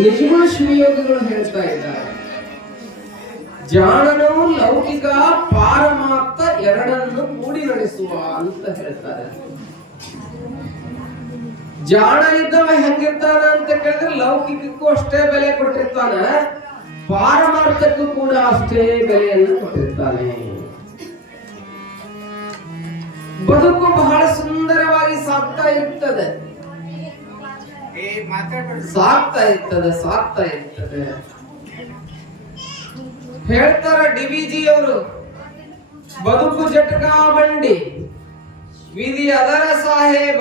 ನಿಜಗುಣ ಶಿವಯೋಗಿಗಳು ಹೇಳ್ತಾ ಇದ್ದಾರೆ, ಜಾಣನು ಲೌಕಿಕ ಪಾರಮಾರ್ಥ ಎರಡನ್ನು ಕೂಡಿ ನಡೆಸುವ ಅಂತ ಹೇಳ್ತಾರೆ. ಜಾಣ ಇದ್ದವ ಹೆಂಗಿರ್ತಾನ ಅಂತ ಕೇಳಿದ್ರೆ ಲೌಕಿಕಕ್ಕೂ ಅಷ್ಟೇ ಬೆಲೆ ಕೊಟ್ಟಿರ್ತಾನ, ಪಾರಮಾರ್ಥಕ್ಕೂ ಕೂಡ ಅಷ್ಟೇ ಬೆಲೆಯನ್ನು ಕೊಟ್ಟಿರ್ತಾನೆ. ಬದುಕು ಬಹಳ ಸುಂದರವಾಗಿ ಸಾಗ್ತಾ ಇರ್ತದೆ, ಸಾಗ್ತಾ ಇರ್ತದೆ. ಹೇಳ್ತಾರ ಡಿವಿಜಿ ಅವರು, ಬದುಕು ಜಟಕಾ ಬಂಡಿ ವಿಧಿ ಅದರ ಸಾಹೇಬ,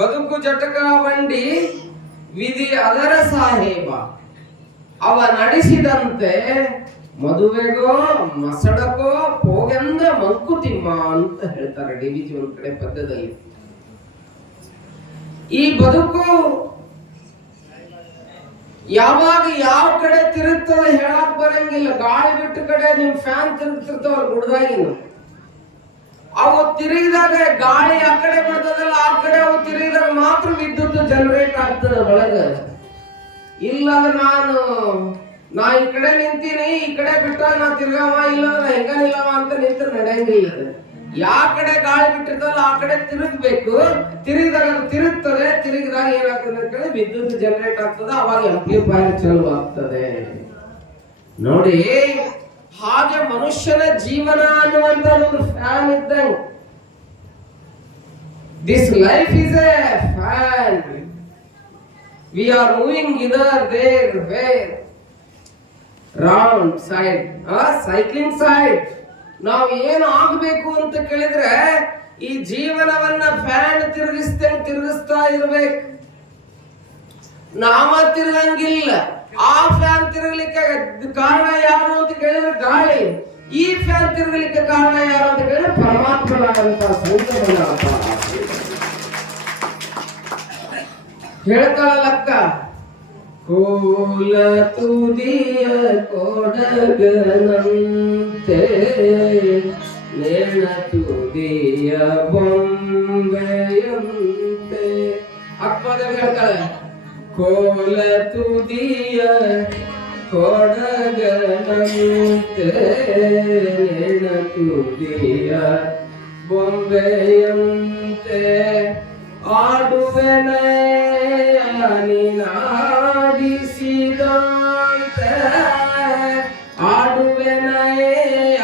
ಬದುಕು ಜಟಕಾ ಬಂಡಿ ವಿಧಿ ಅದರ ಸಾಹೇಬ, ಅವ ನಡೆಸಿದಂತೆ ಮದುವೆಗೋ ಮಸಡಕೋ ಹೋಗೆಂದ ಮಂಕುತಿಮ್ಮ ಅಂತ ಹೇಳ್ತಾರೆ ಡಿವಿಜಿ ಒಂದ್ ಕಡೆ ಪದ್ಯದಲ್ಲಿ. ಈ ಬದುಕು ಯಾವಾಗ ಯಾವ ಕಡೆ ತಿರುಗ್ತದೆ ಹೇಳಕ್ ಬರಂಗಿಲ್ಲ. ಗಾಳಿ ಬಿಟ್ಟ ಕಡೆ ನಿಮ್ ಫ್ಯಾನ್ ತಿರುಗ್ತಿರ್ತಾವ ಗುಡ್ದಾಗಿನ, ಅವು ತಿರುಗಿದಾಗ ಗಾಳಿ ಆ ಕಡೆ ಬರ್ತದಲ್ಲ, ಆ ಕಡೆ ಅವು ತಿರುಗಿದಾಗ ಮಾತ್ರ ವಿದ್ಯುತ್ ಜನರೇಟ್ ಆಗ್ತದೆ ಒಳಗ. ಇಲ್ಲ ನಾ ಈ ಕಡೆ ನಿಂತೀನಿ, ಈ ಕಡೆ ಬಿಟ್ಟಾಗ ನಾ ತಿರ್ಗಾವ, ಇಲ್ಲ ಹೆಂಗನಿಲ್ಲವ ಅಂತ ನಿಂತ ನಡೆಯಂಗಿಲ್ಲ. ಯಾವ ಕಡೆ ಗಾಳಿ ಬಿಟ್ಟಿರ್ತಲ್ಲ ಆ ಕಡೆ ತಿರುಗಬೇಕು. ತಿರುಗಿದಾಗ ಅದು ತಿರುಗ್ತದೆ, ತಿರುಗಿದಾಗ ಏನಾಗ್ತದೆ ಅಂತ ಹೇಳಿ ವಿದ್ಯುತ್ ಜನರೇಟ್ ಆಗ್ತದೆ, ಅವಾಗ ಆಂಪ್ಲಿಫೈಯರ್ ಚಾಲು ಆಗ್ತದೆ. ನೋಡಿ, ಹಾಗೆ ಮನುಷ್ಯನ ಜೀವನ ಅನ್ನುವಂತ ಒಂದು ಫ್ಯಾನ್ ಇದ್ದಂಗೆ. This life is a fan. We are moving either there where round side cycling side. ನಾವು ಏನು ಆಗಬೇಕು ಅಂತ ಕೇಳಿದ್ರೆ ಈ ಜೀವನವನ್ನ ಫ್ಯಾನ್ ತಿರುಗಿಸ್ತಾ ಇರ್ಬೇಕು. ನಾವ ತಿರುಗಂಗಿಲ್ಲ. ಆ ಫ್ಯಾನ್ ತಿರುಗಲಿಕ್ಕೆ ಕಾರಣ ಯಾರು ಅಂತ ಕೇಳಿದ್ರೆ ಗಾಳಿ. ಈ ಫ್ಯಾನ್ ತಿರುಗಲಿಕ್ಕೆ ಕಾರಣ ಯಾರು ಅಂತ ಕೇಳಿದ್ರೆ ಪರಮಾತ್ಮನಾದಂತ ಸಂತನಾಥ. ಹೇಳ್ತಾಳಕ್ಕ, ಕೋಲ ತುದಿಯ ಕೊಡಗನಂತೆ ನೇಣ ತುದಿಯ ಬೊಂಬೆಯಂತೆ. ಅಕ್ಕದೇವಿ ಹೇಳ್ತಾಳೆ, ಕೋಲ ತುದಿಯ ಕೊಡಗನಂತೆ ನೇಣ ತುದಿಯ ಬೊಂಬೆಯಂತೆ ಆಡುವೆನ ನೀನಾಡಿಸಿದಂತೆ, ಆಡುವೆನಯ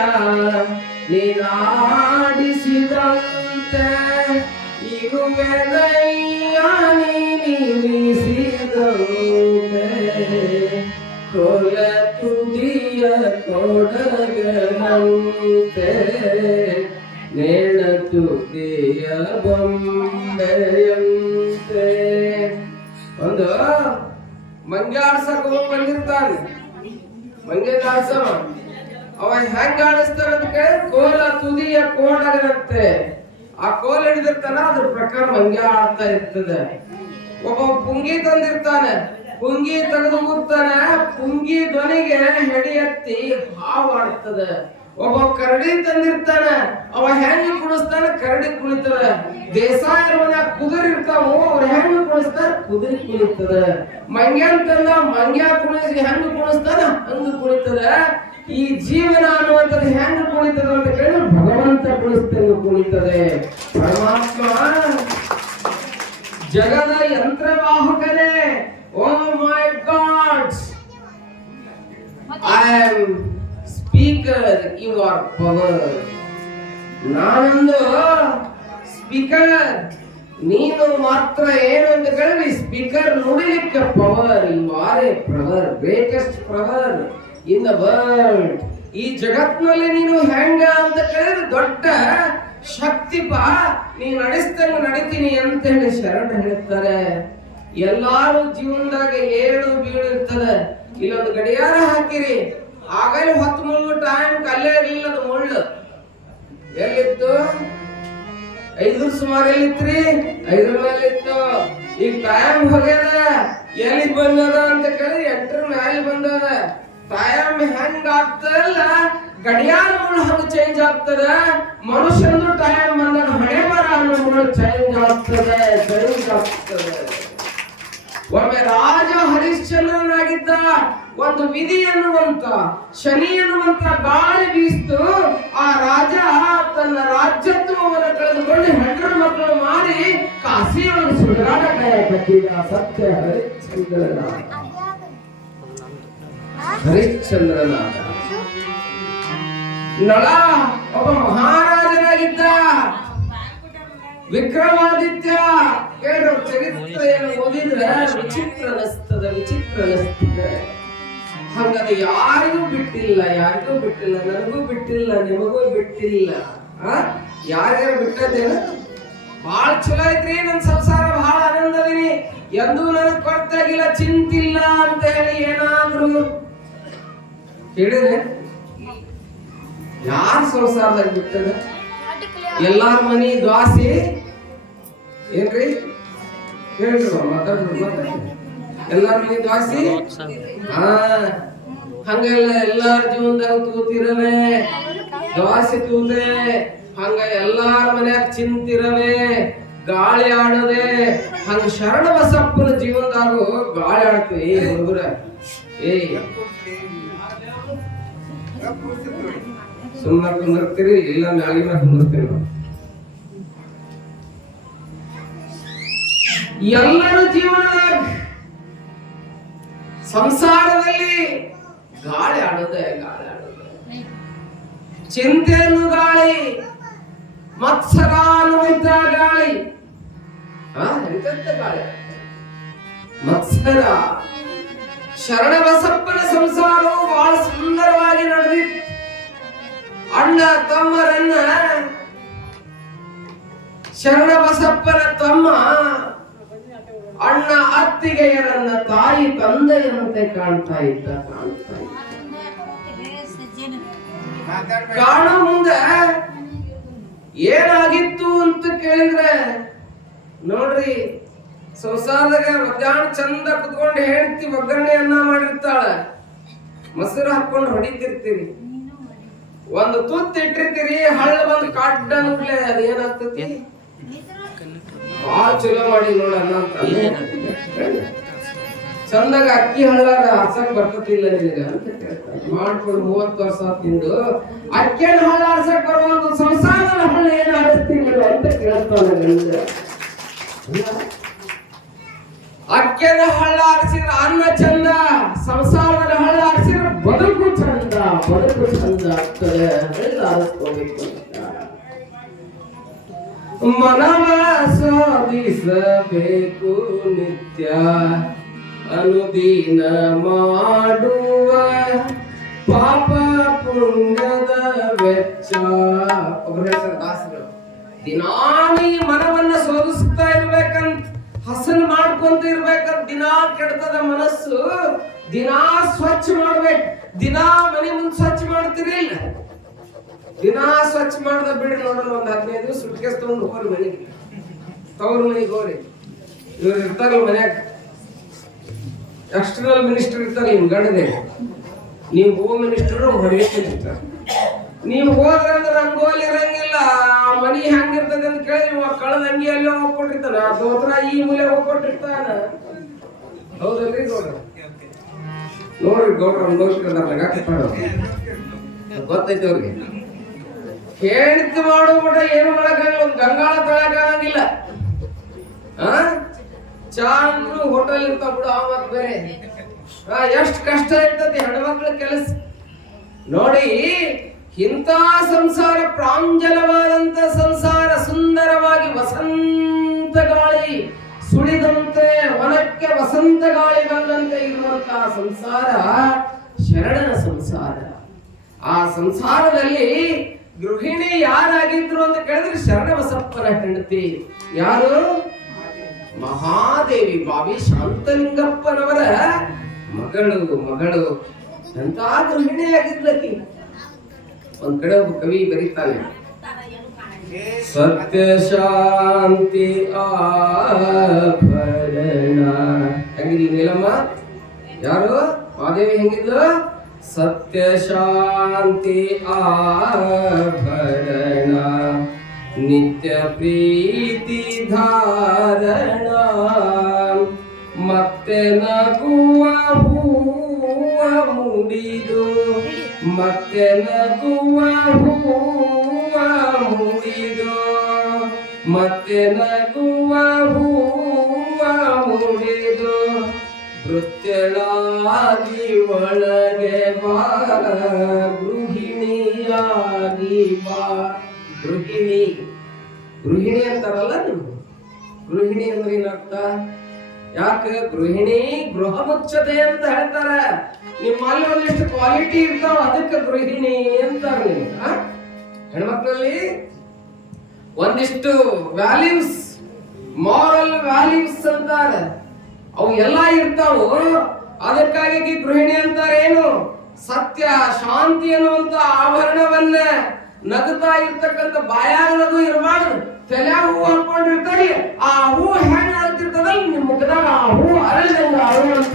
ನೀನಾಡಿಸಿದಂತೆ, ಇರುವೆನಯ್ಯ ನೀನಿರಿಸಿದಂತೆ, ಕೊಲ ತುದಿಯ ಕೊಡಗನಂತೆ ನೇಣ ತುದಿಯ ಬೊಂಬೆಯಂತೆ. ಒಂದು ಮಂಗೆ ಆಡ್ಸಕ್ ಹೋಗಿ ಬಂದಿರ್ತಾನೆ. ಮಂಗೆ ಆಡ್ಸವ ಅವ ಹೆಂಗ ಆಡಿಸ್ತಾರ ಅಂತ ಕೇಳಿ ಕೋಲ ತುದಿಯ ಕೋಡಗನಂತೆ. ಆ ಕೋಲ್ ಹಿಡಿದಿರ್ತಾನ, ಅದ್ರ ಪ್ರಕಾರ ಮಂಗೆ ಆಡ್ತಾ ಇರ್ತದೆ. ಒಬ್ಬ ಪುಂಗಿ ತಂದಿರ್ತಾನೆ, ಪುಂಗಿ ತೆಗೆದು ಮುರ್ತಾನೆ, ಪುಂಗಿ ಧ್ವನಿಗೆ ಹೆಡಿ ಎತ್ತಿ ಹಾವು ಆಡ್ತದೆ. ಒಬ್ಬ ಕರಡಿ ತಂದಿರ್ತಾನೆ, ಅವ ಹೆಂಗ್ ಕುಣಿಸ್ತಾನೆ, ಕರಡಿ ಕುಣಿತದೆ. ದೇಸಾಯರ ಮನೆ ಕುದುರೆ ಇರ್ತಾವು, ಅವ್ರ ಹೆಂಗ್ ಕುಣಿಸ್ತಾರ, ಕುದುರೆ ಕುಣಿತದೆ. ಮಂಗ್ಯ ಅಂತಂದ, ಮಂಗ್ಯ ಕುಣಿಸಿ ಹೆಂಗ್ ಕುಣಿಸ್ತಾನ ಹಂಗ ಕುಣಿತದೆ. ಈ ಜೀವನ ಅನ್ನುವಂಥದ್ದು ಹೆಂಗ್ ಕುಣಿತದೆ ಅಂತ ಕೇಳಿದ್ರೆ ಭಗವಂತ ಕುಣಿಸ್ತಂಗ ಕುಣಿತದೆ. ಪರಮಾತ್ಮ ಜಗದ ಯಂತ್ರವಾಹಕನೇ. Oh my God, I am speaker, you are power. ನಾನೊಂದು ಸ್ಪೀಕರ್, ನೀನು ಮಾತ್ರ ಏನು ಅಂತ ಕೇಳಿ ಸ್ಪೀಕರ್ ನುಡಿಲಿಕ್ಕೆ power. You are a power, greatest power in the world. ಈ ಜಗತ್ನಲ್ಲಿ ನೀನು ಹೆಂಗ ಅಂತ ಕೇಳಿದ್ರೆ ದೊಡ್ಡ ಶಕ್ತಿಪ, ನೀ ನಡೆಸ್ದಂಗ ನಡಿತೀನಿ ಅಂತ ಹೇಳಿ ಶರಣ ಹೇಳ್ತಾರೆ. ಎಲ್ಲಾರು ಜೀವನದಾಗ ಏಳು ಬೀಳು ಇರ್ತದೆ. ಇಲ್ಲೊಂದು ಗಡಿಯಾರ ಹಾಕಿರಿ, ಆಗಲೇ 10 ಮುಳ್ಳು ಟೈಮ್ ಕಲ್ಲೇ ಇರಲಿಲ್ಲ. ಅದು ಮುಳ್ಳು ಎಲ್ಲಿತ್ತು? 5 ಸುಮಾರು ಎಲ್ಲಿತ್ರಿ? 5 ಮೇಲೆ ಇತ್ತು. ಈಗ ಟೈಮ್ ಹೋಗ್ಯದ, ಎಲ್ಲಿ ಬಂದದ ಅಂತ ಕೇಳಿ 8 ಮೇಲೆ ಬಂದದ. ಟೈಮ್ ಹೆಂಗ ಆಗ್ತದಲ್ಲ, ಗಡಿಯಾರ ಮುಳ್ಳು ಹಂಗ ಚೇಂಜ್ ಆಗ್ತದ. ಮನುಷ್ಯಂದು ಟೈಮ್ ಬಂದಾಗ ಹಣೆ ಬರ ಅನ್ನೋ ಮುಳ್ಳು ಚೇಂಜ್ ಆಗ್ತದೆ. ಒಮ್ಮೆ ರಾಜ ಹರಿಶ್ಚಂದ್ರ ಹರಿಶ್ಚಂದ್ರನಾಗಿದ್ದ. ಒಂದು ವಿಧಿ ಎನ್ನುವಂತ ಶನಿ ಎನ್ನುವಂತ ಗಾಳಿ ಬೀಸ್ತು. ಆ ರಾಜ ತನ್ನ ರಾಜ್ಯತ್ವವನ್ನು ಕಳೆದುಕೊಂಡು ಹೆಂಡರ ಮಕ್ಕಳು ಮಾರಿ ಕಾಶಿಯನ್ನು ಸುಡಗಾಡ ಕಟ್ಟಿದ. ಸತ್ಯ ಹರಿಶ್ಚಂದ್ರನಾದ ನಳ ಒಬ್ಬ ಮಹಾರಾಜನಾಗಿದ್ದ. ವಿಕ್ರಮಾದಿತ್ಯ ಕೇಳೋ ಚರಿತ್ರೆಯನ್ನು ಓದಿದ್ರೆ ವಿಚಿತ್ರ ಅನಿಸ್ತದೆ. ಹಂಗದು ಯಾರಿಗೂ ಬಿಟ್ಟಿಲ್ಲ, ನನಗೂ ಬಿಟ್ಟಿಲ್ಲ, ನಿಮಗೂ ಬಿಟ್ಟಿಲ್ಲ. ಯಾರ್ಯಾರು ಬಿಟ್ಟದೇನ ಬಹಳ ಚಲೋ ಐತ್ರಿ, ನನ್ ಸಂಸಾರ ಬಹಳ ಆನಂದದಿನಿ, ಎಂದೂ ನನಗ್ ಕೊರತಾಗಿಲ್ಲ, ಚಿಂತಿಲ್ಲ ಅಂತ ಹೇಳಿ ಏನಾದ್ರು ಹೇಳಿದ್ರೆ ಯಾರ ಸಂಸಾರದಾಗ ಬಿಟ್ಟದ? ಎಲ್ಲಾರ ಮನಿ ದ್ವಾಸಿ ಏನ್ರಿ ಹೇಳ್ರಿ ಮಾತಾಡ್ರಿ. ಎಲ್ಲಾರ ಮನಿ ದ್ವಾಸಿ ಹಂಗೆಲ್ಲ ಎಲ್ಲಾರ ಜೀವನದಾಗ ತೂತಿರವೆ, ದ್ವಾಸಿ ತೂತೆ. ಹಂಗ ಎಲ್ಲಾರ ಮನ್ಯಾಗ ಚಿಂತಿರವೆ, ಗಾಳಿ ಆಡೋದೆ. ಹಂಗ ಶರಣ ಬಸಪ್ಪನ ಜೀವನದಾಗು ಗಾಳಿ ಆಡ್ತೀವಿ. ಹುಡುಗರ ಸುಮ್ಮನೆ ಕುಂದಿರ್ತೀರಿ, ಇಲ್ಲ ಮ್ಯಾಲಿನ ಕುಂದಿರ್ತೀರಿ. ಎಲ್ಲರ ಜೀವನದಾಗ ಸಂಸಾರದಲ್ಲಿ ಗಾಳಿ ಆಡೋದೆ. ಚಿಂತೆಯನ್ನು ಗಾಳಿ, ಮತ್ಸರ ಅನ್ನುವಂತ ಗಾಳಿ. ಎಂತ ಗಾಳಿ? ಮತ್ಸರ. ಶರಣ ಬಸಪ್ಪನ ಸಂಸಾರವು ಬಹಳ ಸುಂದರವಾಗಿ ನಡೆದಿತ್ತು. ಅಣ್ಣ ತಮ್ಮರನ್ನ ಶರಣ ಬಸಪ್ಪನ ತಮ್ಮ ಅಣ್ಣ ಅತ್ತಿಗೆಯರನ್ನ ತಾಯಿ ತಂದೆಯರಂತೆ ಕಾಣ್ತಾ ಇದ್ದ. ಕಾಣೋ ಮುಂದೆ ಏನಾಗಿತ್ತು ಅಂತ ಕೇಳಿದ್ರೆ ನೋಡ್ರಿ, ಸಂಸಾರದಾಗ ಮಧ್ಯಾಹ್ನ ಚಂದ ಕುತ್ಕೊಂಡು ಹೇಳ್ತಿ ಒಗ್ಗರಣೆ ಅನ್ನ ಮಾಡಿರ್ತಾಳ, ಮೊಸರು ಹಾಕೊಂಡು ಹೊಡಿತಿರ್ತೀರಿ, ಒಂದು ತುತ್ತು ಇಟ್ಟಿರ್ತೀರಿ, ಹಳ್ಳ ಬಂದು ಕಾಡ್ಡ ನುಗ್ಲೆ ಅದ ಏನಾಗ್ತತಿ? ಬಾಳ ಚಲೋ ಮಾಡಿ ನೋಡ ಅನ್ನ ಅಂತ ಚಂದಾಗ ಅಕ್ಕಿ ಹಳ್ಳಾರ ಆರ್ಸಕ್ ಬರ್ತತಿಲ್ಲ ನಿನಗ ಅಂತ ಕೇಳ್ತಾರೆ. ಮಾಡ್ಕೊಂಡು 30 ವರ್ಷ ತಿಂದು ಅಕ್ಕಿಯನ್ನು ಹಳ್ಳ ಆರ್ಸಕ್ ಬರುವಂತ ಸಂಸಾರದ ಹಳ್ಳ ಏನ್ ಆರಿಸ್ತೀನಿ ಅಂತ ಕೇಳ್ತಾನೆ. ಅಕ್ಕಿಯ ಹಳ್ಳ ಆರಿಸಿದ್ರೆ ಅನ್ನ ಚಂದ, ಸಂಸಾರದ ಹಳ್ಳ ಆರಿಸಿದ್ರೆ ಬದುಕು ಚಂದ ಆಗ್ತದೆ. ಆರಿಸ್ಕೋಬೇಕು. ಮನವ ಸಾಧಿಸಬೇಕು ನಿತ್ಯ ಅನುದಿನ ಮಾಡುವ ಪಾಪ ಪುಣ್ಯದ ವೆಚ್ಚ. ದಿನಾ ನೀ ಮನವನ್ನ ಶೋಧಿಸ್ತಾ ಇರ್ಬೇಕಂತ, ಹಸನ್ ಮಾಡ್ಕೊಂತ ಇರ್ಬೇಕಂತ. ದಿನಾ ಕೆಡ್ತದ ಮನಸ್ಸು, ದಿನಾ ಸ್ವಚ್ಛ ಮಾಡ್ಬೇಕು. ದಿನಾ ಮನೆ ಮುಂದೆ ಸ್ವಚ್ಛ ಮಾಡ್ತಿರಿಲ್ಲ, ದಿನಾ ಸ್ವಚ್ಛ ಮಾಡ್ದ ಬಿಡಿ ನೋಡೋಣ. ಒಂದ್ 15 ದಿವಸ ಸುಟ್ಕೇಸ್ ತಗೊಂಡು ಹೋಗ್ರಿ ಮನೆಗೆ, ತವ್ರ ಮನೆಗೆ ಹೋಗ್ರಿ. ಇವ್ರು ಇರ್ತಾರಲ್ಲ ಮನ್ಯಾಗ, ಎಕ್ಸ್ಟರ್ನಲ್ ಮಿನಿಸ್ಟರ್ ಇರ್ತಾರೆ ನಿಮ್ ಗಂಡದೆ, ನೀವು ಹೋಮ್ ಮಿನಿಸ್ಟರ್ ಹೊರಗೆ ಇರ್ತಾರೆ. ನೀವು ಹೋದ್ರಂದ್ರೆ ರಂಗೋಲಿ ಇರಂಗಿಲ್ಲ, ಆ ಮನಿ ಹೆಂಗಿರ್ತದೆ ಅಂತ ಕೇಳಿ ಕಳೆದ ಅಂಗಿ ಅಲ್ಲಿ ಹೋಗ್ಕೊಟ್ಟಿರ್ತಾನ, ದೋತ್ರ ಈ ಮೂಲೆ ಹೋಗ್ಕೊಟ್ಟಿರ್ತಾನ. ಹೌದಲ್ರಿ ಗೌಡ್ರ? ನೋಡ್ರಿ ಗೌಡ್ರ ಗೊತ್ತೈತಿ ಅವ್ರಿಗೆ. ಹೇಳ್ತಿ ಮಾಡೋಬಿಟ್ಟ ಏನು ಮಾಡಕ್ಕಾಗಲ್ಲ, ಒಂದು ಗಂಗಾಳ ತೊಳಕಾಗಂಗಿಲ್ಲ. ಚಾ ಅಂದ್ರು ಹೋಟೆಲ್ ಇರ್ತಾವ ಬಿಡು, ಆವಾಗ ಬೇರೆ ಎಷ್ಟು ಕಷ್ಟ ಇರ್ತತಿ ಹೆಣ್ಮಕ್ಳ ಕೆಲಸ ನೋಡಿ. ಇಂಥ ಸಂಸಾರ, ಪ್ರಾಂಜಲವಾದಂತ ಸಂಸಾರ, ಸುಂದರವಾಗಿ ವಸಂತ ಗಾಳಿ ಸುಳಿದಂತೆ ವನಕ್ಕೆ ವಸಂತ ಗಾಳಿ ಬಂದಂತೆ ಇರುವಂತಹ ಸಂಸಾರ ಶರಣನ ಸಂಸಾರ. ಆ ಸಂಸಾರದಲ್ಲಿ ಗೃಹಿಣಿ ಯಾರಾಗಿದ್ರು ಅಂತ ಕೇಳಿದ್ರೆ ಶರಣ ಬಸಪ್ಪನ ಹೆಂಡತಿ. ಯಾರು? ಮಹಾದೇವಿ ಬಾವಿ ಶಾಂತಲಿಂಗಪ್ಪನವರ ಮಗಳು. ಎಂತ ಗೃಹಿಣಿ ಆಗಿದ್ಲಕ್ಕಿ. ಒಂದ್ ಕಡೆ ಒಬ್ಬ ಕವಿ ಬರೀತಾನೆ, ಸತ್ಯ ಶಾಂತಿ ಆಭರಣ. ಹೆಂಗಿದ್ಲು ನೀಲಮ್ಮ? ಯಾರು? ಮಹಾದೇವಿ ಹೆಂಗಿದ್ಲು? ಸತ್ಯ ಶಾಂತಿ ಆಭರಣ ನಿತ್ಯ ಪ್ರೀತಿ ಧಾರಣ ಮತ್ತೆ ನಗುವ ಹೂವ ಮುಡಿದು ಮತ್ತೆ ನಗುವ ಹೂವ ಮುಡಿದು ಮತ್ತೆ ನಗುವ ಹೂವ ಮುಡಿದು ನೃತ್ಯಳಾಗಿ ಒಳಗೆ ಬಾ ಗೃಹಿಣಿಯಾಗಿ ಬಾ. ಗೃಹಿಣಿ ಗೃಹಿಣಿ ಅಂತಾರಲ್ಲ ನೀವು, ಗೃಹಿಣಿ ಅಂದ್ರೆ ಏನರ್ಥ? ಯಾಕೆ ಗೃಹಿಣಿ ಗೃಹ ಮುಚ್ಚತೆ ಅಂತ ಹೇಳ್ತಾರ. ನಿಮ್ಮಲ್ಲಿ ಒಂದಿಷ್ಟು ಕ್ವಾಲಿಟಿ ಇರ್ತಾವ, ಅದಕ್ಕೆ ಗೃಹಿಣಿ ಅಂತಾರೆ. ಹೆಣ್ಮಕ್ಳಲ್ಲಿ ಒಂದಿಷ್ಟು ವ್ಯಾಲ್ಯೂಸ್, ಮಾರಲ್ ವ್ಯಾಲ್ಯೂಸ್ ಅಂತಾರ, ಅವು ಎಲ್ಲ ಇರ್ತಾವು. ಅದಕ್ಕಾಗಿ ಗೃಹಿಣಿ ಅಂತಾರೆ. ಏನು? ಸತ್ಯ ಶಾಂತಿ ಅನ್ನುವಂತ ಆಭರಣವನ್ನ ನಗುತ್ತಾ ಇರ್ತಕ್ಕಂಥ ಬಾಯಾಗದು ಇರಬಾರ್ದು. ತಲೆ ಹೂ ಹಾಕೊಂಡಿರ್ತಾರೆ, ಆ ಹೂ ಹೆಂಗ್ ಆಗ್ತಿರ್ತದಲ್ಲ ನಿಮ್ ಮುಖದಾಗ, ಆ ಹೂ ಅರಳಿದಂಗ ಅರಳುವಂತ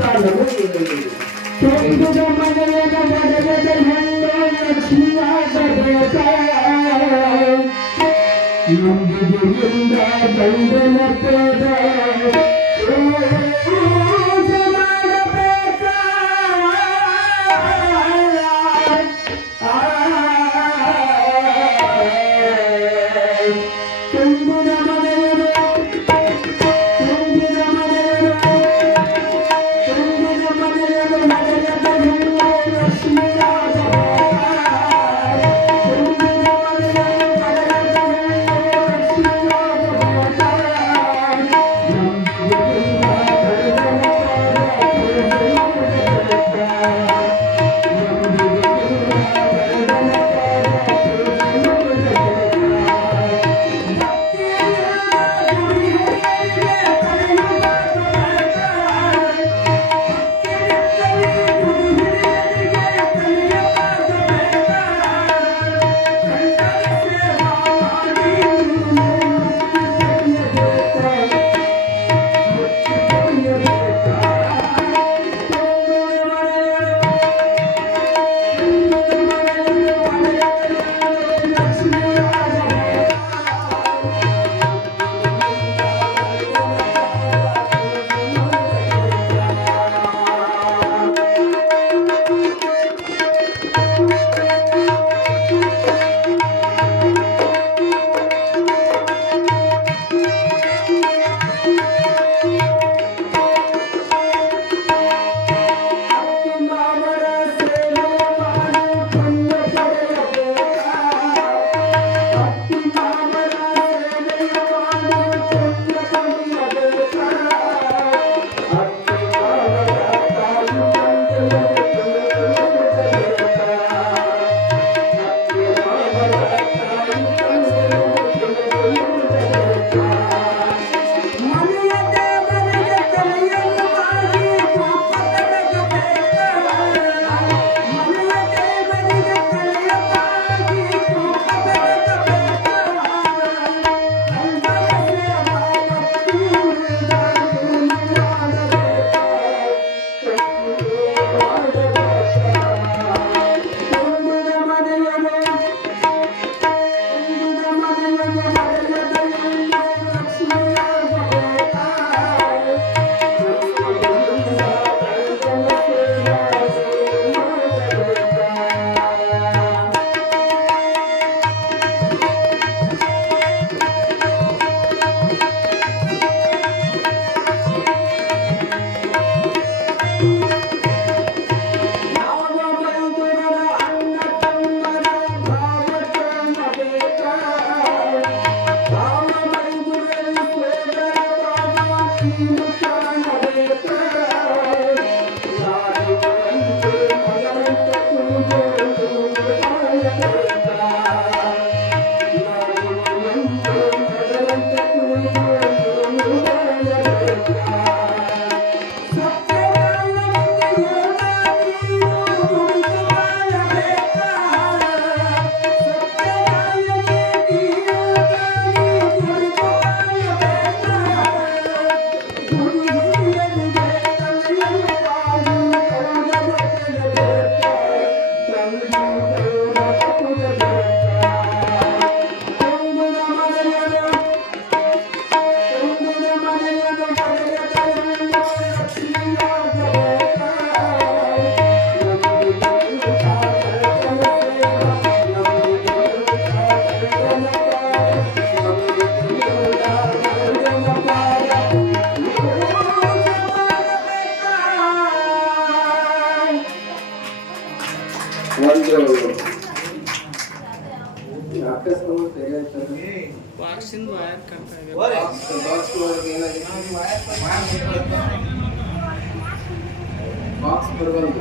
ಬರುವಂತ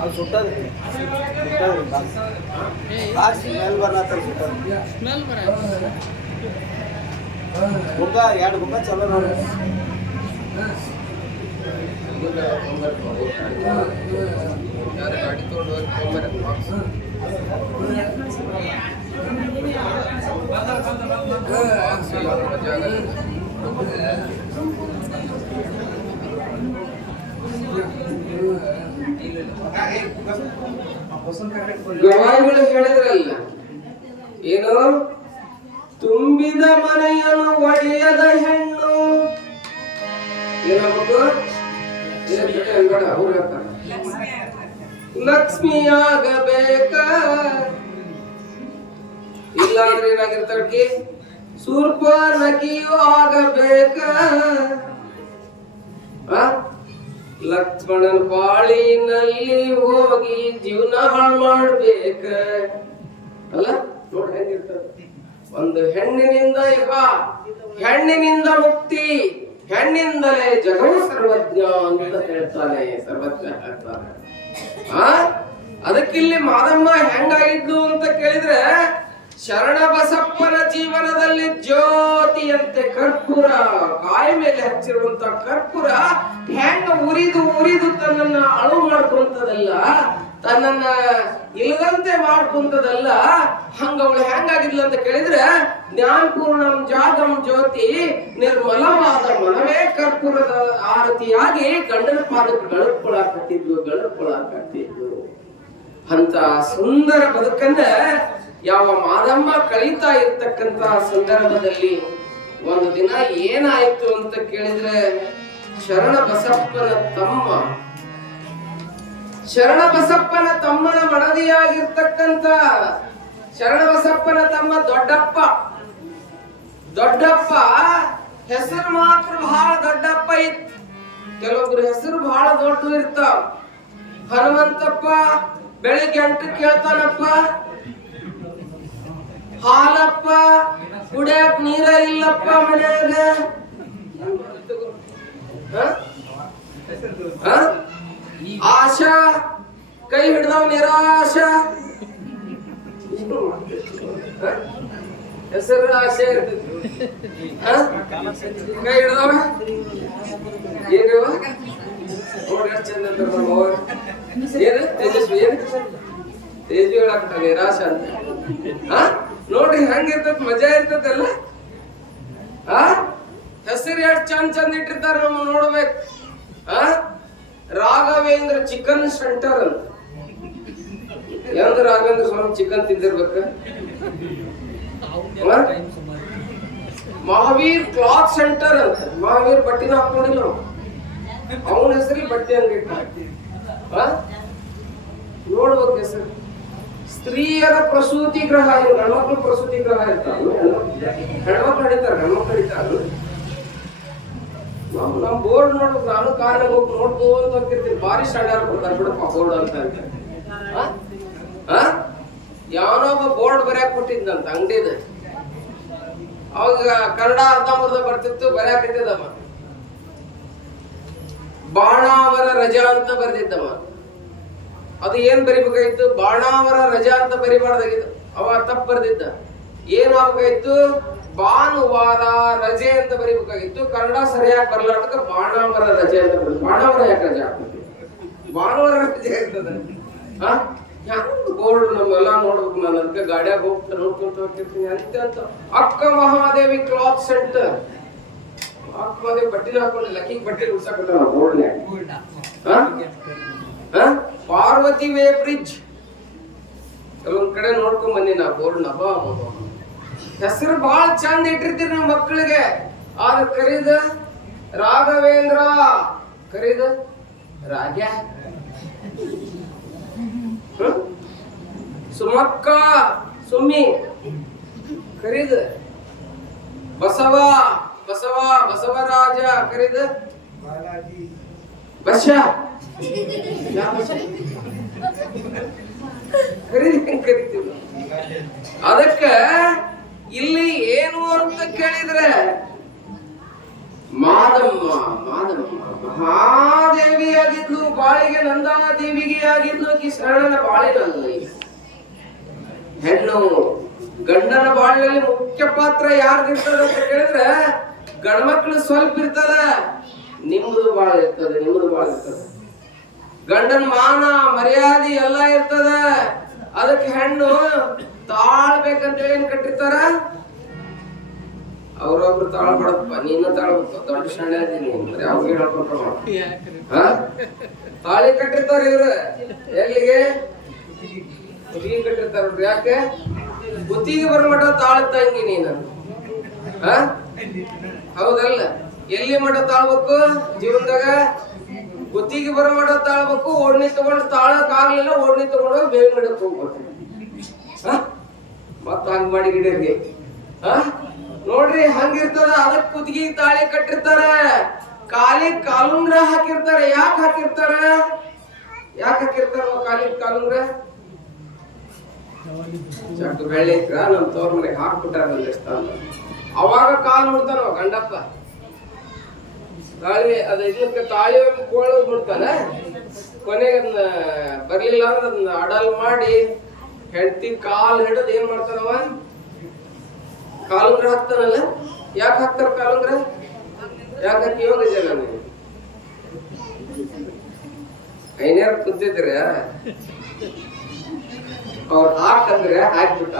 ಅದು ಸುಟ್ಟದ್ರಿ ಸ್ಮೆಲ್ ಬರ್ಲತ್ತದ ಸುಟ್ಟದ ಬುಕ್ಕ 2 ಬುಕ್ಕ ಚಲೋ ನೋಡಿ ಗಾಡಿ ತಗೊಂಡು ಗವಾಯಿಗಳು ಹೇಳಿದ್ರಲ್ಲ ಏನು ತುಂಬಿದ ಮನೆಯನ್ನು ಒಡೆಯದ ಹೆಣ್ಣು ಏನಾಗ್ಬೇಕು ಅವ್ರು ಹೇಳ್ತಾರೆ ಲಕ್ಷ್ಮಿಯಾಗಬೇಕ ಇಲ್ಲ ಅಂದ್ರೆ ಏನಾಗಿರ್ತಾಳ್ಕಿ ಸೂರ್ಪ ನಗಿಯೂ ಆಗಬೇಕ ಲಕ್ಷ್ಮಣನ ಬಾಳಿನಲ್ಲಿ ಹೋಗಿ ಜೀವನ ಹಾಳು ಮಾಡ್ಬೇಕ ಅಲ್ಲ ನೋಡಿ ಹೆಂಗಿರ್ತದೆ ಒಂದು ಹೆಣ್ಣಿನಿಂದ ಈಗ ಹೆಣ್ಣಿನಿಂದ ಮುಕ್ತಿ ಹೆಣ್ಣಿಂದಲೇ ಜಗವು ಸರ್ವಜ್ಞ ಅಂತ ಹೇಳ್ತಾನೆ ಸರ್ವಜ್ಞ ಹೇಳ್ತಾನೆ ಅದಕ್ಕಿಲ್ಲಿ ಮಾದಮ್ಮ ಹೆಂಗಾಗಿದ್ದು ಅಂತ ಕೇಳಿದ್ರೆ ಶರಣ ಬಸಪ್ಪನ ಜೀವನದಲ್ಲಿ ಜ್ಯೋತಿಯಂತೆ ಕರ್ಪೂರ ಕಾಯಿ ಮೇಲೆ ಹಚ್ಚಿರುವಂತ ಕರ್ಪೂರ ಹೆಂಗ ಉರಿದು ತನ್ನನ್ನ ಅಳು ಮಾಡ್ಕೊಂತದಲ್ಲ ತನ್ನನ್ನ ಇಲ್ಲದಂತೆ ಮಾಡ್ಕೊಂತದಲ್ಲ ಹಂಗ ಅವಳು ಹೆಂಗಾಗಿದ್ಲು ಅಂತ ಕೇಳಿದ್ರೆ ಜ್ಞಾನಪೂರ್ಣಂ ಜಾಗಂ ಜ್ಯೋತಿ ನಿರ್ಮಲವಾದ ಮನವೇ ಕರ್ಪೂರದ ಆರತಿಯಾಗಿ ಗಂಡನ ಪಾದಕ್ಕೆ ಗಳರ್ಕೊಳಕತ್ತಿದ್ಲು ಅಂತ ಸುಂದರ ಬದುಕನ್ನ ಯಾವ ಮಾದಮ್ಮ ಕಳೀತಾ ಇರ್ತಕ್ಕಂತ ಸಂದರ್ಭದಲ್ಲಿ ಒಂದು ದಿನ ಏನಾಯ್ತು ಅಂತ ಕೇಳಿದ್ರೆ ಶರಣ ಬಸಪ್ಪನ ತಮ್ಮನ ಮಡದಿಯಾಗಿರ್ತಕ್ಕಂತ ಶರಣ ಬಸಪ್ಪನ ತಮ್ಮ ದೊಡ್ಡಪ್ಪ ಹೆಸರು ಮಾತ್ರ ಬಹಳ ದೊಡ್ಡಪ್ಪ ಇತ್ತು. ಕೆಲವೊಬ್ರು ಹೆಸರು ಬಹಳ ದೊಡ್ಡ ಇರ್ತಾವ. ಹನುಮಂತಪ್ಪ ಬೆಳಿಗ್ಗೆ 8 ಕೇಳ್ತಾನಪ್ಪ, ಹಾಲಪ್ಪ ಕುಡಿಯಕ್ ನೀರ ಇಲ್ಲಪ್ಪ ಮನ್ಯಾಗ, ಆಶಾ ಕೈ ಹಿಡ್ದವ್ ನಿರಾಶ, ಹೆಸರು ಆಶೆ ಕೈ ಹಿಡ್ದವ ಏನು ಚಂದ ಏನು ತೇಜಸ್ವಿ ಏನು ತೇಜು ಹೇಳಾಕ ನಿರಾಶ ಅಂತ ನೋಡ್ರಿ ಹೆಂಗಿರ್ತದ ಮಜಾ ಇರ್ತದಲ್ಲ. ಹೆಸರು ಎಷ್ಟು ಚಂದ ಇಟ್ಟಿರ್ತಾರ ನಮ್ಮ ನೋಡ್ಬೇಕು. ರಾಘವೇಂದ್ರ ಚಿಕನ್ ಸೆಂಟರ್ ಅಂತ. ಯಾವ್ದು ರಾಘವೇಂದ್ರ ಸ್ವಾಮಿ ಚಿಕನ್ ತಿಂದಿರ್ಬೇಕ. ಮಹಾವೀರ್ ಕ್ಲಾತ್ ಸೆಂಟರ್ ಅಂತ. ಮಹಾವೀರ್ ಬಟ್ಟಿನ ಹಾಕೊಂಡಿಲ್ಲ, ಅವನ ಹೆಸರಿಗೆ ಬಟ್ಟೆ ಅಂಗಡಿ ನೋಡ್ಬೇಕು ಹೆಸರು. ಸ್ತ್ರೀಯರ ಪ್ರಸೂತಿ ಗೃಹ, ಇವು ಗಂಡ್ಮಕ್ಳು ಪ್ರಸೂತಿ ಗೃಹ ಇರ್ತಾವ, ಹೆಣ್ಮಕ್ಳು ಹಿಡಿತಾರ, ಗಂಡ್ಮಕ್ಳು ಹಿಡಿತಾರ. ನಮ್ ಬೋರ್ಡ್ ನೋಡ್ಬೇಕು, ನಾನು ಕಾರ್ನಾಗ ಹೋಗಿ ನೋಡ್ಬೋದು ಹೋಗ್ತಿರ್ತೀನಿ. ಬಾರಿ ಸ್ಟಾರ್ಟ್ ಕೊಡ್ತಾರೆ ಬಿಡಪ್ಪ ಬೋರ್ಡ್ ಅಂತ. ಯಾವನೋ ಒಬ್ಬ ಬೋರ್ಡ್ ಬರ್ಯಾಕ್ ಕೊಟ್ಟಿದ್ದಂತ ಅಂಗಡಿದ. ಅವಾಗ ಕನ್ನಡ ಅರ್ಧಂಬರ್ಧ ಬರ್ತಿತ್ತು, ಬರ್ಯಾಕತ್ತಿದ್ದಮ್ಮ. ಬಾಣಾವರ ರಜಾ ಅಂತ ಬರ್ದಿದ್ದಮ್ಮ. ಅದು ಏನ್ ಬರಿಬೇಕಾಗಿತ್ತು? ಬಾಣಾವರ ರಜಾ ಅಂತ ಬರಿಬಾರ್ದಾಗಿತ್ತು. ಅವ ತಪ್ಪು ಬರ್ದಿದ್ದ. ಏನ್ ಆಗ್ಬೇಕಾಗಿತ್ತು? ಭಾನುವಾರ ರಜೆ ಅಂತ ಬರಿಬೇಕಾಗಿತ್ತು. ಕನ್ನಡ ಸರಿಯಾಗಿ ಬರ್ಲಾರ್ದಕ್ಕ ಬಾಣಾವರ ರಜೆ ಅಂತ ಬರ್ತದೆ. ಬಾಣಾವರ ಯಾಕೆ ರಜೆ ಆಗ್ತದೆ? ಭಾನುವಾರ ರಜೆ ಇರ್ತದೆ. ಬೋರ್ಡ್ ನಮ್ಮೆಲ್ಲ ನೋಡ್ಬೇಕು. ನಾನು ಅದಕ್ಕೆ ಗಾಡಿಯಾಗ ಹೋಗ್ತಾ ನೋಡ್ಕೊಂತ ಹೋಗ್ತಿರ್ತೀನಿ ಅಂತ. ಅಕ್ಕ ಮಹಾದೇವಿ ಕ್ಲಾತ್ ಸೆಂಟರ್. ಅಕ್ಕ ಮಹಾದೇವಿ ಬಟ್ಟೆ ಹಾಕೊಂಡು ಲಕ್ಕಿ ಬಟ್ಟೆ ಉಡ್ಸಾಕತ್ತ ಬೋರ್ಡ್ನ್ಯಾಗ. ಪಾರ್ವತಿ ವೇ ಬ್ರಿಡ್ಜ್ ಕೆಲವೊಂದ್ ಕಡೆ ನೋಡ್ಕೊಂಡ್ ಬಂದಿ ನಾ ಬೋರ್ಡ್. ಹೆಸರು ಬಹಳ ಚಂದ ಇಟ್ಟಿರ್ತೀರಿ ನಮ್ಮ ಮಕ್ಕಳಿಗೆ. ಆದ್ರೆ ಕರೀದ ರಾಘವೇಂದ್ರ, ಕರೀದ ರಾಜ, ಸುಮಕ್ಕ, ಸುಮ್ಮಿ, ಕರೀದ ಬಸವ, ಬಸವರಾಜ, ಕರೀದ ಬಸ, ಕರಿತೀವಿ. ಅದಕ್ಕ ಇಲ್ಲಿ ಏನು ಅಂತ ಕೇಳಿದ್ರೆ ಮಾದಮ್ಮ ಮಾದಮ್ಮ ಮಹಾದೇವಿಯಾಗಿದ್ಲು, ಬಾಳಿಗೆ ನಂದಾದೇವಿಗೆ ಆಗಿದ್ಲು, ಆಕಿ ಶರಣನ ಬಾಳಿನಲ್ಲಿ. ಹೆಣ್ಣು ಗಂಡನ ಬಾಳಿನಲ್ಲಿ ಮುಖ್ಯ ಪಾತ್ರ ಯಾರ್ದಿರ್ತದ ಅಂತ ಕೇಳಿದ್ರೆ ಗಂಡ್ಮಕ್ಳು ಸ್ವಲ್ಪ ಇರ್ತದ, ನಿಮ್ದು ಬಾಳ ಇರ್ತದೆ, ನಿಮ್ದು ಬಾಳ ಇರ್ತದೆ. ಗಂಡನ ಮಾನ ಮರ್ಯಾದೆ ಎಲ್ಲ ಇರ್ತದ, ಅದಕ್ಕೆ ಹೆಣ್ಣು ತಾಳ್ಬೇಕಂತೇಳಿ ಏನ್ ಕಟ್ಟಿರ್ತಾರ, ಅವ್ರೊಬ್ರು ತಾಳ್ಬಾಡಪ್ಪ, ನೀನು ತಾಳ್ಬೇಕು, ದೊಡ್ಡ ಶಾಣೆ ಅದೀನಿ ಅಂದ್ರೆ ಅವ್ರಿಗೆ ಹೇಳ್ಕೊಟ್ಟ ತಾಳಿ ಕಟ್ಟಿರ್ತಾರ ಇವ್ರು. ಎಲ್ಲಿಗೆ ಕುತ್ತಿಗೆ ಕಟ್ಟಿರ್ತಾರ. ಯಾಕೆ ಕುತ್ತಿಗೆ ಬರಮಟ ತಾಳ್ತಂಗಿ ನೀನು, ಹೌದಲ್ಲ? ಎಲ್ಲಿ ಮಠ ತಾಳ್ಬೇಕು ಜೀವನದಾಗ? ಕುತ್ತಿಗೆ ಬರಮಟ ತಾಳ್ಬೇಕು. ಓಡ್ನಿ ತಗೊಂಡು ತಾಳಕ್ ಆಗ್ಲಿಲ್ಲ, ಓಡ್ನಿ ತಗೊಂಡು ಬೇವಿನ ಗಿಡಕ್ಕೆ ಹೋಗ್ಬೇಕು. ಮತ್ತ ಹಂಗ ಮಾಡಿ ಗಿಡಕ್ಕೆ ನೋಡ್ರಿ ಹಂಗಿರ್ತದ. ಅದಕ್ಕೆ ಕುತ್ತಿಗೆ ತಾಳಿ ಕಟ್ಟಿರ್ತಾರ, ಕಾಲಿ ಕಾಲುಂಗ್ರ ಹಾಕಿರ್ತಾರ. ಯಾಕೆ ಹಾಕಿರ್ತಾರ? ಯಾಕೆ ಹಾಕಿರ್ತಾರ ಕಾಲಿ ಕಾಲುಂಗ್ರ? ಚಕ್ ಬೆಳ್ಳಿ ಇದ್ರ ನಮ್ ತೋರ್ ಮನೆಗೆ ಹಾಕ್ಬಿಟ್ಟಾರ ಅವಾಗ ಕಾಲ್ ಮುಡ್ತಾನ ಗಂಡಪ್ಪ. ತಾಳಿ ಅದ ಇದಕ್ಕೆ ತಾಳಿ ಕೋಳು ಮುಡ್ತಾನ. ಕೊನೆಗೆ ಅದನ್ನ ಬರ್ಲಿಲ್ಲ ಅಂದ್ರೆ ಅದನ್ನ ಅಡಲ್ ಮಾಡಿ ಹೆಂಡತಿ ಕಾಲ್ ಹಿಡಿದು ಏನ್ ಮಾಡ್ತಾನವ, ಕಾಲುಂಗ್ರ ಹಾಕ್ತಾನಲ್ಲ. ಯಾಕೆ ಹಾಕ್ತಾರ ಕಾಲುಂಗ್ರ? ಯಾಕೆ ಯೋಗ ಜನ ನೀವು ಐನ್ಯಾರು ಕೂತಿದ್ರ ಅವ್ರು ಹಾಕಂದ್ರೆ ಹಾಕ್ಬಿಟ್ಟ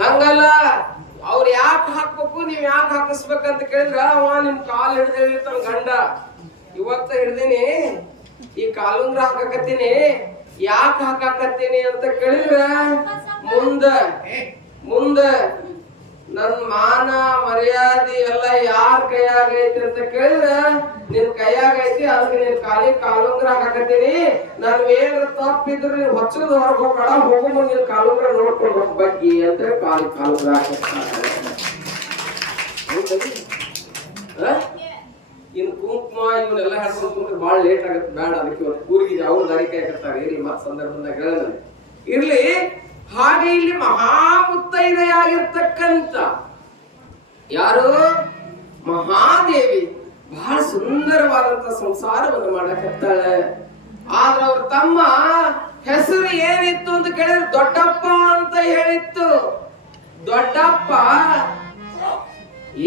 ಹಂಗಲ್ಲ. ಅವ್ರು ಯಾಕೆ ಹಾಕ್ಬೇಕು, ನೀವ್ ಯಾಕೆ ಹಾಕಿಸ್ಬೇಕಂತ ಕೇಳಿದ್ರ ಅವ ನಿಮ್ ಕಾಲ್ ಹಿಡ್ದಿರ್ತಾನ ಗಂಡ. ಇವತ್ತ ಹಿಡ್ದೀನಿ, ಈ ಕಾಲುಂಗ್ರ ಹಾಕಕತ್ತೀನಿ, ಯಾಕೆ ಹಾಕಾಕತ್ತೀನಿ ಅಂತ ಕೇಳಿದ್ರ ಮುಂದ ನನ್ ಮಾನ ಮರ್ಯಾದೆ ಎಲ್ಲ ಯಾರ ಕೈಯಾಗ ಐತಿ ಅಂತ ಕೇಳಿದ್ರ ನಿನ್ ಕೈಯಾಗ ಐತಿ, ಅದಕ್ಕೆ ನಿನ್ ಕಾಲುಂಗ್ರ ಹಾಕತ್ತೀನಿ. ನನ್ ಏನ್ರ ತಪ್ಪಿದ್ರು ನೀನ್ ಹೊಚ್ಚದ ಹೊರಗೆ ಹೋಗ್ಬೇಡ, ಹೋಗೋ ಮುಂದೆ ನಿನ್ ಕಾಲುಂಗ್ರ ನೋಡ್ಕೊಂಡು ಹೋಗ್ ಬಗ್ಗೆ ಅಂತ ಕಾಲುಂಗ್ರ ಹಾಕತ್ತಾರೆ. ಇನ್ ಕುಂಕುಮ ಇವನ್ನೆಲ್ಲ ಹಾಕೊಂಡು ಕುಂತ್ರೆ ಬಾಳ ಲೇಟ್ ಆಗತ್ತೆ, ಬೇಡ. ಅದಕ್ಕೆ ಇವತ್ತು ಕೂರ್ಗಿದೆ ಅವ್ರ ದಾರಿ ಕೈ ಹಾಕತ್ತಾರೆ. ಇರ್ಲಿ ಮತ್ ಸಂದರ್ಭದಾಗ ಹೇಳ ಇರ್ಲಿ. ಹಾಗೆ ಇಲ್ಲಿ ಮಹಾಮುತ್ತೈದೆಯಾಗಿರ್ತಕ್ಕಂಥ ಯಾರು ಮಹಾದೇವಿ ಬಹಳ ಸುಂದರವಾದಂತ ಸಂಸಾರವನ್ನು ಮಾಡಕತ್ತಾಳೆ. ಆದ್ರ ಅವ್ರ ತಮ್ಮ ಹೆಸರು ಏನಿತ್ತು ಅಂತ ಕೇಳಿದ್ರೆ ದೊಡ್ಡಪ್ಪ ಅಂತ ಹೇಳಿತ್ತು. ದೊಡ್ಡಪ್ಪ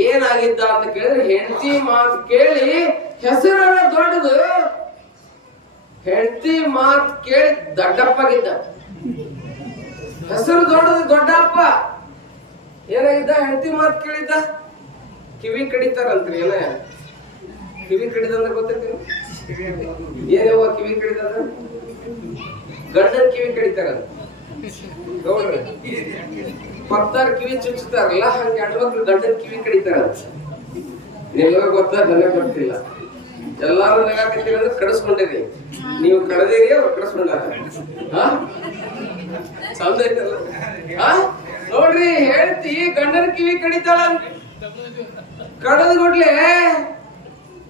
ಏನಾಗಿದ್ದ ಅಂತ ಕೇಳಿದ್ರೆ ಹೆಂಡತಿ ಮಾತು ಕೇಳಿ ಹೆಸರನ್ನ ದೊಡ್ಡದು, ಹೆಂಡತಿ ಮಾತು ಕೇಳಿ ದೊಡ್ಡಪ್ಪಗಿದ್ದ. ಹೆಸರು ದೊಡ್ಡದು ದೊಡ್ಡಪ್ಪ. ಏನಾಗಿದ್ದ? ಹೆಂಡತಿ ಮಾತು ಕೇಳಿದ್ದ. ಕಿವಿ ಕಡಿತಾರಂತ್ರಿ. ಏನ ಕಿವಿ ಕಡಿದಂದ್ರೆ ಗೊತ್ತಿರ್ತೀನಿ? ಏನವ ಕಿವಿ ಕಡಿದಂದ್ರೆ? ಗಂಡನ ಕಿವಿ ಕಡಿತಾರಂತ ಗೌಡ್ರಿ. ಪಕ್ತಾರ ಕಿವಿ ಚುಚ್ಚುತ್ತಾರಲ್ಲ, ಹಂಗೆ ಹೆಣ್ಮಕ್ಳು ಗಂಡನ ಕಿವಿ ಕಡಿತಾರಂತ. ನಿಮ್ಗ ಗೊತ್ತ? ನನಗೆ ಗೊತ್ತಿಲ್ಲ. ಎಲ್ಲಾರು ನಗಾಕತ್ತೀರಿ ಅಂದ್ರೆ ಕಡಿಸ್ಕೊಂಡಿರಿ. ನೀವು ಕಡದಿರಿ, ಅವ್ರು ಕಡಿಸ್ಕೊಂಡಾರ. ಚಂದ ಐತಲ್ಲ? ನೋಡ್ರಿ, ಹೇಳ್ತಿ ಗಂಡನ ಕಿವಿ ಕಡಿತಾಳ. ಕಡದ ಕೊಡ್ಲೆ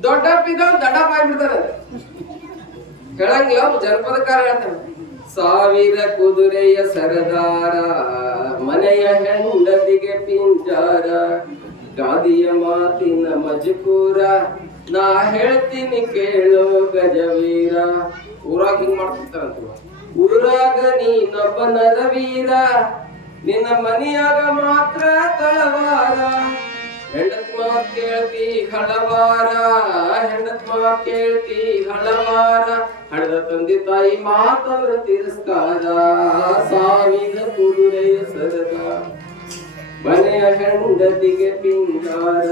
ದೊಡ್ಡಪ್ಪಿದ ದಡ್ಡಪ್ಪ ಆಗ್ಬಿಡ್ತಾರ. ಹೇಳಂಗಿಲ್ಲ, ಜನಪದಕಾರ ಹೇಳ್ತಾನೆ. ಸಾವಿರ ಕುದುರೆಯ ಸರದಾರ, ಮನೆಯ ಹೆಂಡತಿಗೆ ಪಿಂಜಾರ, ಗಾದಿಯ ಮಾತಿನ ಮಜಕೂರ, ನಾ ಹೇಳ್ತೀನಿ ಕೇಳೋ ಗಜವೀರ. ಊರಾಗ ಹಿಂಗ್ ಮಾಡ್ತಿರ್ತಾರಂತ. ಊರಾಗ ನೀನೊಬ್ಬ ನರವೀರ, ನಿನ್ನ ಮನೆಯಾಗ ಮಾತ್ರ ತಳವಾರ. ಹೆಂಡತಿ ಮಾತ್ ಕೇಳ್ತಿ ಹಳವಾರ, ಹೆಂಡತಿ ಮಾತ್ ಕೇಳ್ತಿ ಹಳವಾರ, ಹಣದ ತಂದೆ ತಾಯಿ ಮಾತಂದ್ರ ತಿರಸ್ಕಾರ. ಸಾವಿರ ಕುದುರೆಯ ಸರದ, ಮನೆಯ ಹೆಂಡತಿಗೆ ಪಿಂಗಾರ,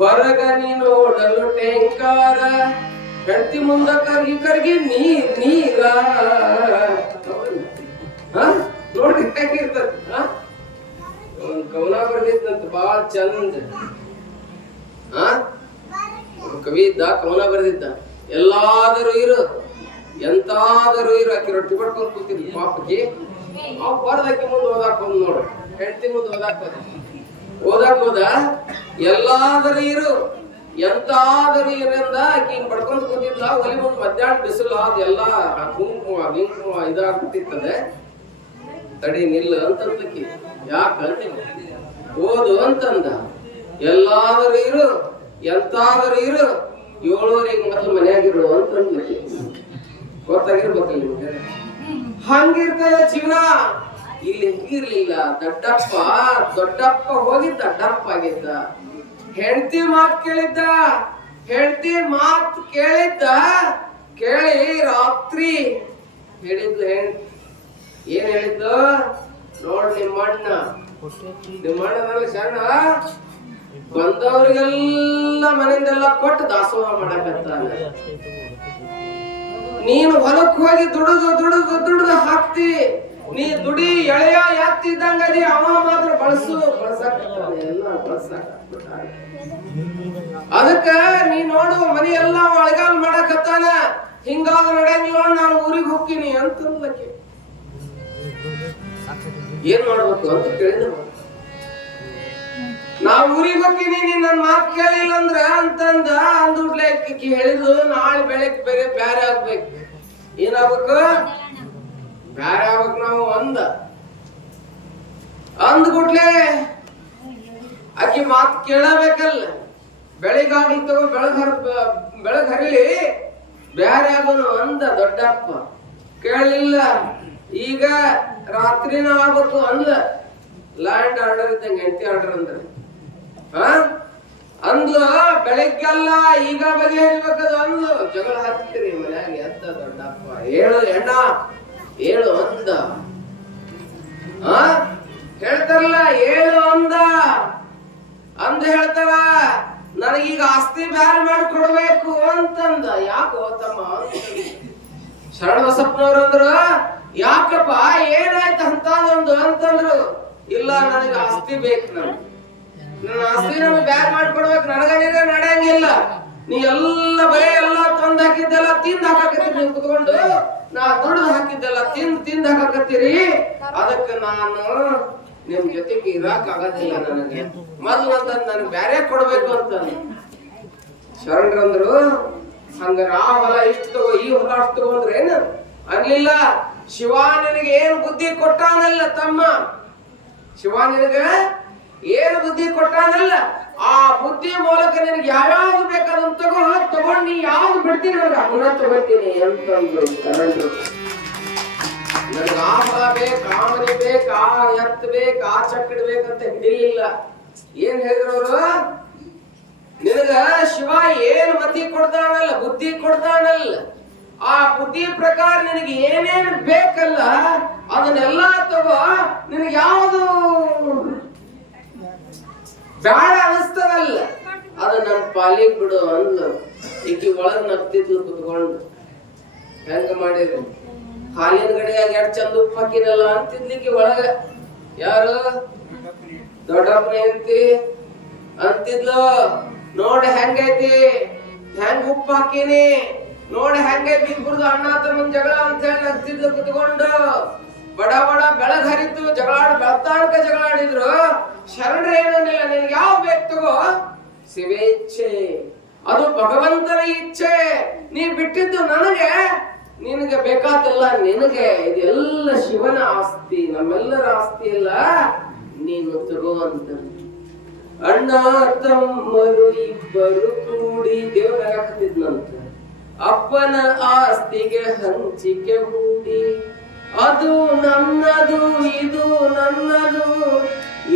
ಹೊರಗ ನೀ ನೋಡಲು ಟೆಂಕಾರ, ಹೆಂಡತಿ ಮುಂದ ಕರ್ಗಿ ನೀರ. ನೋಡ್ರಿ ಹೇಗಿರ್ತದ. ಒಂದ್ ಕವನ ಬರ್ದಿದ್ದಂತ ಬಾಳ ಚಂದ. ಕವಿ ಇದ್ದ, ಕವನ ಬರ್ದಿದ್ದ. ಎಲ್ಲಾದರೂ ಇರು, ಎಂತಾದರೂ ಇರು. ಆಕಿ ರೊಟ್ಟಿ ಪಡ್ಕೊಂಡು ಕೂತಿದ್ವಿ ಪಾಪಕ್ಕೆ. ಅವ್ ಬರ್ದಕ್ಕೆ ಮುಂದೆ ಓದಾಕ್ ಬಂದ್ ನೋಡ್ರಿ. ಹೆಂಡತಿ ಮುಂದೆ ಓದಾಕ್ ಹೋದ. ಎಲ್ಲಾದರೂ ಇರು, ಎಂತಾದರೂ ಇರಿಂದ ಆಕಿ ಹಿಂಗ್ ಪಡ್ಕೊಂಡ್ ಕೂತಿದ್ಲ. ಒಲಿ ಮುಂದ್ ಮಧ್ಯಾಹ್ನ ಬಿಸಿಲು ಅದೆಲ್ಲ ಕುಂಕುಮ ಗಿಂಕುಮ ಇದಾಗ್ತಿರ್ತದೆ. ತಡಿ ನಿಲ್ಲ ಅಂತಂದಕ್ಕಿ. ಯಾಕಂತ ಓದು ಅಂತಂದ. ಎಲ್ಲಾದರೂ ಇರು, ಎಂತಾದರೂ ಇರು, 7:30 ಮೊದಲು ಮನೆಯಾಗಿರು ಅಂತ ಗೊತ್ತಾಗಿರ್ಬೇಕಲ್ಲ ನಿಮ್ಗೆ. ಹಂಗಿರ್ತದ ಜೀವನ. ಇಲ್ಲಿ ಹೆಂಗಿರ್ಲಿಲ್ಲ. ದೊಡ್ಡಪ್ಪ ಹೋಗಿ ದೊಡ್ಡಪ್ಪ ಆಗಿದ್ದ. ಹೆಂಡತಿ ಮಾತು ಕೇಳಿದ್ದ. ಕೇಳಿ ರಾತ್ರಿ ಹೇಳಿದ್ಲು ಏನ್ ಹೇಳಿದ್ದು, ನೋಡ್ ನಿಮ್ಮಣ್ಣನಲ್ಲಿ ಸಣ್ಣ ಬಂದವರಿಗೆಲ್ಲ ಮನೆಯಿಂದೆಲ್ಲ ಕೊಟ್ಟು ದಾಸೋಹ ಮಾಡಕತ್ತಾನ. ನೀನು ಹೊಲಕ್ಕೆ ಹೋಗಿ ದುಡಿದು ಹಾಕ್ತಿ. ನೀ ದುಡಿ ಎಳೆಯ ಯಾತ್ತಿದ್ದಂಗ ಅದಿ. ಅವ ಮಾತ್ರ ಬಳಸಾಕತ್ತಾನೆ. ಅದಕ್ಕ ನೀ ನೋಡು ಮನಿ ಎಲ್ಲ ಒಳಗಾಲ ಮಾಡಕತ್ತಾನ. ಹಿಂಗಾದ ನಡೆಯಂಗಿಲ್ಲ, ನಾನು ಊರಿಗೆ ಹೋಗ್ತೀನಿ ಅಂತಂದಕ್ಕೆ. ಏನ್ ಮಾಡ್ಬೇಕು ಅಂತ ಕೇಳಿದ. ನಾ ಊರಿಗೆ ಹೋಗ್ತೀನಿ, ನೀನ್ ನನ್ ಮಾತು ಕೇಳಿಲ್ಲ ಅಂದ್ರ ಅಂದ್ಬಿಡ್ಲೆ. ಹೇಳಿದ್ಲು ನಾಳೆ ಬೆಳಗ್ಗೆ ಬ್ಯಾರೆ ಆಗ್ಬೇಕು. ಏನಾಗ್ಬೇಕು? ಬ್ಯಾರೆ ಆಗ್ಬೇಕು. ನಾವು ಅಂದ್ಬಿಟ್ಲೆ ಆಕಿ ಮಾತು ಕೇಳಬೇಕಲ್ಲ. ಬೆಳಿಗಾಗ್ಲಿ ತಗೋ, ಬೆಳಗ್ ಹರಿಲಿ, ಬ್ಯಾರೆ ಆಗೋನು ಅಂದ ದೊಡ್ಡಪ್ಪ. ಕೇಳಲಿಲ್ಲ. ಈಗ ರಾತ್ರಿನ ಆಗ್ಬೇಕು ಅಂದ. ಲ್ಯಾಂಡ್ ಆರ್ಡರ್ ಇದ್ದಂಗೆ, ಎಂಟಿ ಆರ್ಡರ್ ಅಂದ್ರೆ ಅಂದ್ಲು. ಬೆಳಗ್ಗೆಲ್ಲ ಈಗ ಬಗೆಹರಿಬೇಕದು ಅಂದ್ಲು. ಜಗಳ ಹತ್ತಿರಿ ಮನ್ಯಾಗ. ಎದ್ದ ದೊಡ್ಡಪ್ಪ. ಹೇಳು ಅಂದ. ಹೇಳ್ತಾರಲ್ಲ, ಹೇಳು ಅಂದ ಹೇಳ್ತಾರ. ನನಗೀಗ ಆಸ್ತಿ ಬ್ಯಾರೆ ಮಾಡಿ ಕೊಡ್ಬೇಕು ಅಂತಂದ. ಯಾಕೋ ತಮ್ಮ? ಶರಣ ಬಸಪ್ಪನವ್ರು ಅಂದ್ರು, ಯಾಕಪ್ಪ ಏನಾಯ್ತು ಅಂತಂದು ಅಂತಂದ್ರು. ಇಲ್ಲ, ನನಗೆ ಆಸ್ತಿ ಬೇಕು. ನನ್ನ ಆಸ್ತಿ ನಮ್ಗೆ ಬ್ಯಾರೆ ಮಾಡ್ಕೊಡ್ಬೇಕು. ನನಗ ನಡೆಯಂಗಿಲ್ಲ. ನೀ ಎಲ್ಲ ಬರೀ ಎಲ್ಲ ತಂದ್ ಹಾಕಿದ್ದೆಲ್ಲ ತಿಂದ್ ಹಾಕಕತ್ತೀರಿ. ನೀವು ಕುತ್ಕೊಂಡು ನಾ ದುಡ್ದು ಹಾಕಿದ್ದೆಲ್ಲ ತಿಂದ್ ಹಾಕಕತ್ತೀರಿ. ಅದಕ್ಕೆ ನಾನು ನಿಮ್ ಜೊತೆಗೆ ಇರಾಕ್ ಆಗೋದಿಲ್ಲ. ನನಗೆ ಮೊದ್ಲು ಅಂತ ನನಗೆ ಬ್ಯಾರೆ ಕೊಡ್ಬೇಕು ಅಂತ ಶರಣರಂದ್ರು. ಹಂಗಾರ ಆ ಹೊಲ ಇಷ್ಟು ತಗೋ, ಈ ಹೊಲ ಅಷ್ಟು ತಗೊಂಡ್ರೆ ಏನು ಅನ್ಲಿಲ್ಲ. ಶಿವ ನಿನಗೆ ಏನು ಬುದ್ಧಿ ಕೊಟ್ಟಾನಲ್ಲ ತಮ್ಮ, ಶಿವ ನಿನಗೆ ಏನು ಬುದ್ಧಿ ಕೊಟ್ಟಾನಲ್ಲ, ಆ ಬುದ್ಧಿ ಮೂಲಕ ನಿನಗೆ ಯಾವ್ಯಾವ್ದು ಬೇಕಾದಂತ ತಗೊಂಡು ನೀ ಯಾವ್ದು ಬಿಡ್ತೀನಿ ನನಗೆ ಅವನ್ನ ತಗೋತೀನಿ ಅಂತಂದ್ರು ಶರಣರು. ನನಗೆ ಆ ಹೊಲ ಬೇಕು, ಆ ಮನೆ ಬೇಕು, ಆ ಎತ್ತು ಬೇಕು, ಆ ಚಕ್ಕಡಿ ಬೇಕಂತ ಹಿಡಿಲಿಲ್ಲ. ಏನ್ ಹೇಳಿದ್ರು ಅವರು? ನಿನಗ ಶಿವ ಏನು ಮತಿ ಕೊಡ್ತಾನಲ್ಲ, ಬುದ್ಧಿ ಕೊಡ್ತಾನಲ್ಲ, ಆ ಬುದ್ಧಿ ಪ್ರಕಾರ ನಿನಗೆ ಏನೇನು ಬೇಕಲ್ಲ ಅದನ್ನೆಲ್ಲ ತಗೋ. ನಿನಗೆ ಯಾವುದು ಬ್ಯಾಡ ಅನಿಸ್ತದಲ್ಲ ಅದ ನನ್ನ ಪಾಲಿಗೆ ಬಿಡು ಅಂದ್ಲು. ಈಕಿ ಒಳಗ್ ನಗ್ತಿದ್ಲು ಕುತ್ಕೊಂಡು. ಹೆಂಗ ಮಾಡಿದ್ರು? ಹಾಲಿನ ಗಡಿಯಾಗ ಎರಡು ಚಂದ ಉಪ್ಪು ಹಾಕಿರಲ್ಲ ಅಂತಿದ್ಲಿಕ್ಕೆ ಒಳಗ. ಯಾರು? ದೊಡ್ಡಪ್ಪನ ಹೆಂಡತಿ ಅಂತಿದ್ಲು. ನೋಡ ಹೆಂಗೈತಿ, ಹೆಂಗ ಉಪ್ಪು ಹಾಕಿನಿ, ನೋಡ ಹೆಂಗೈತಿ ಇಬ್ಬರದು ಅಣ್ಣ ತಮ್ಮನ ಜಗಳ ಅಂತ ಹೇಳಿ ನಗ್ತಿದ್ಲು ಕುತ್ಕೊಂಡು. ಬಡ ಬೆಳಗ್ ಹರಿತು, ಬೆಳತಾಡ್ಕ ಜಗಳಾಡಿದ್ರು. ಶರಣರ ಏನನ್ನಿಲ್ಲ, ನಿನ್ಗೆ ಯಾವ ಬೇಕು ತಗೋ, ಶಿವೇಚ್ಛೆ, ಅದು ಭಗವಂತನ ಇಚ್ಛೆ. ನೀ ಬಿಟ್ಟಿದ್ದು ನನಗೆ, ನಿನಗೆ ಬೇಕಾತಲ್ಲ ನಿನಗೆ. ಇದೆಲ್ಲ ಶಿವನ ಆಸ್ತಿ, ನಮ್ಮೆಲ್ಲರ ಆಸ್ತಿ ಎಲ್ಲ, ನೀನು ತಗೋ ಅಂತ. ಅಣ್ಣ ತಮ್ಮರು ಇಬ್ಬರು ಕೂಡಿ ದೇವ್ರ ಹಾಕ್ತಿದ್ನಂತ. ಅಪ್ಪನ ಆಸ್ತಿಗೆ ಹಂಚಿಕೆ ಹೂಡಿ, ಅದು ನನ್ನದು ಇದು ನನ್ನದು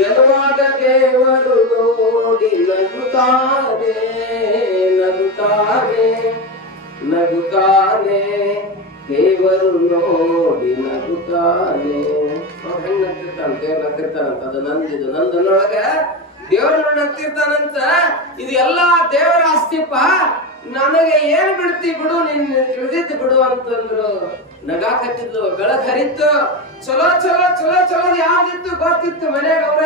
ಎನ್ನುವಾಗ ದೇವರು ನೋಡಿ ನಗುತ್ತಾನೆ ನಗುತ್ತಾನೆ ನಗುತ್ತಾನೆ, ದೇವರು ನೋಡಿ ನಗುತ್ತಾನೆ. ಹೆಂಗ್ ನಗ್ತಿರ್ತಾನ ದೇವ್ರ ನಗ್ತಿರ್ತಾನಂತ. ಅದು ನಂದಿದು ನಂದನೊಳಗ ದೇವ್ರ ನೋಡಿ ನಗ್ತಿರ್ತಾನಂತ. ಇದು ಎಲ್ಲಾ ದೇವರ ಆಸ್ತಿಪ್ಪ, ನನಗೆ ಏನ್ ಬಿಡ್ತಿ ಬಿಡು, ನಿನ್ ತಿಳಿದಿದ್ದು ಬಿಡು ಅಂತಂದ್ರು. ನಗಾಕತ್ತಿದ್ಲು. ಬೆಳಗ್ ಹರಿತ್ತು. ಚಲೋ ಚಲೋ ಚಲೋ ಚಲೋ ಯಾವ್ದಿತ್ತು ಗೊತ್ತಿತ್ತು ಮನ್ಯಾಗ. ಅವ್ರ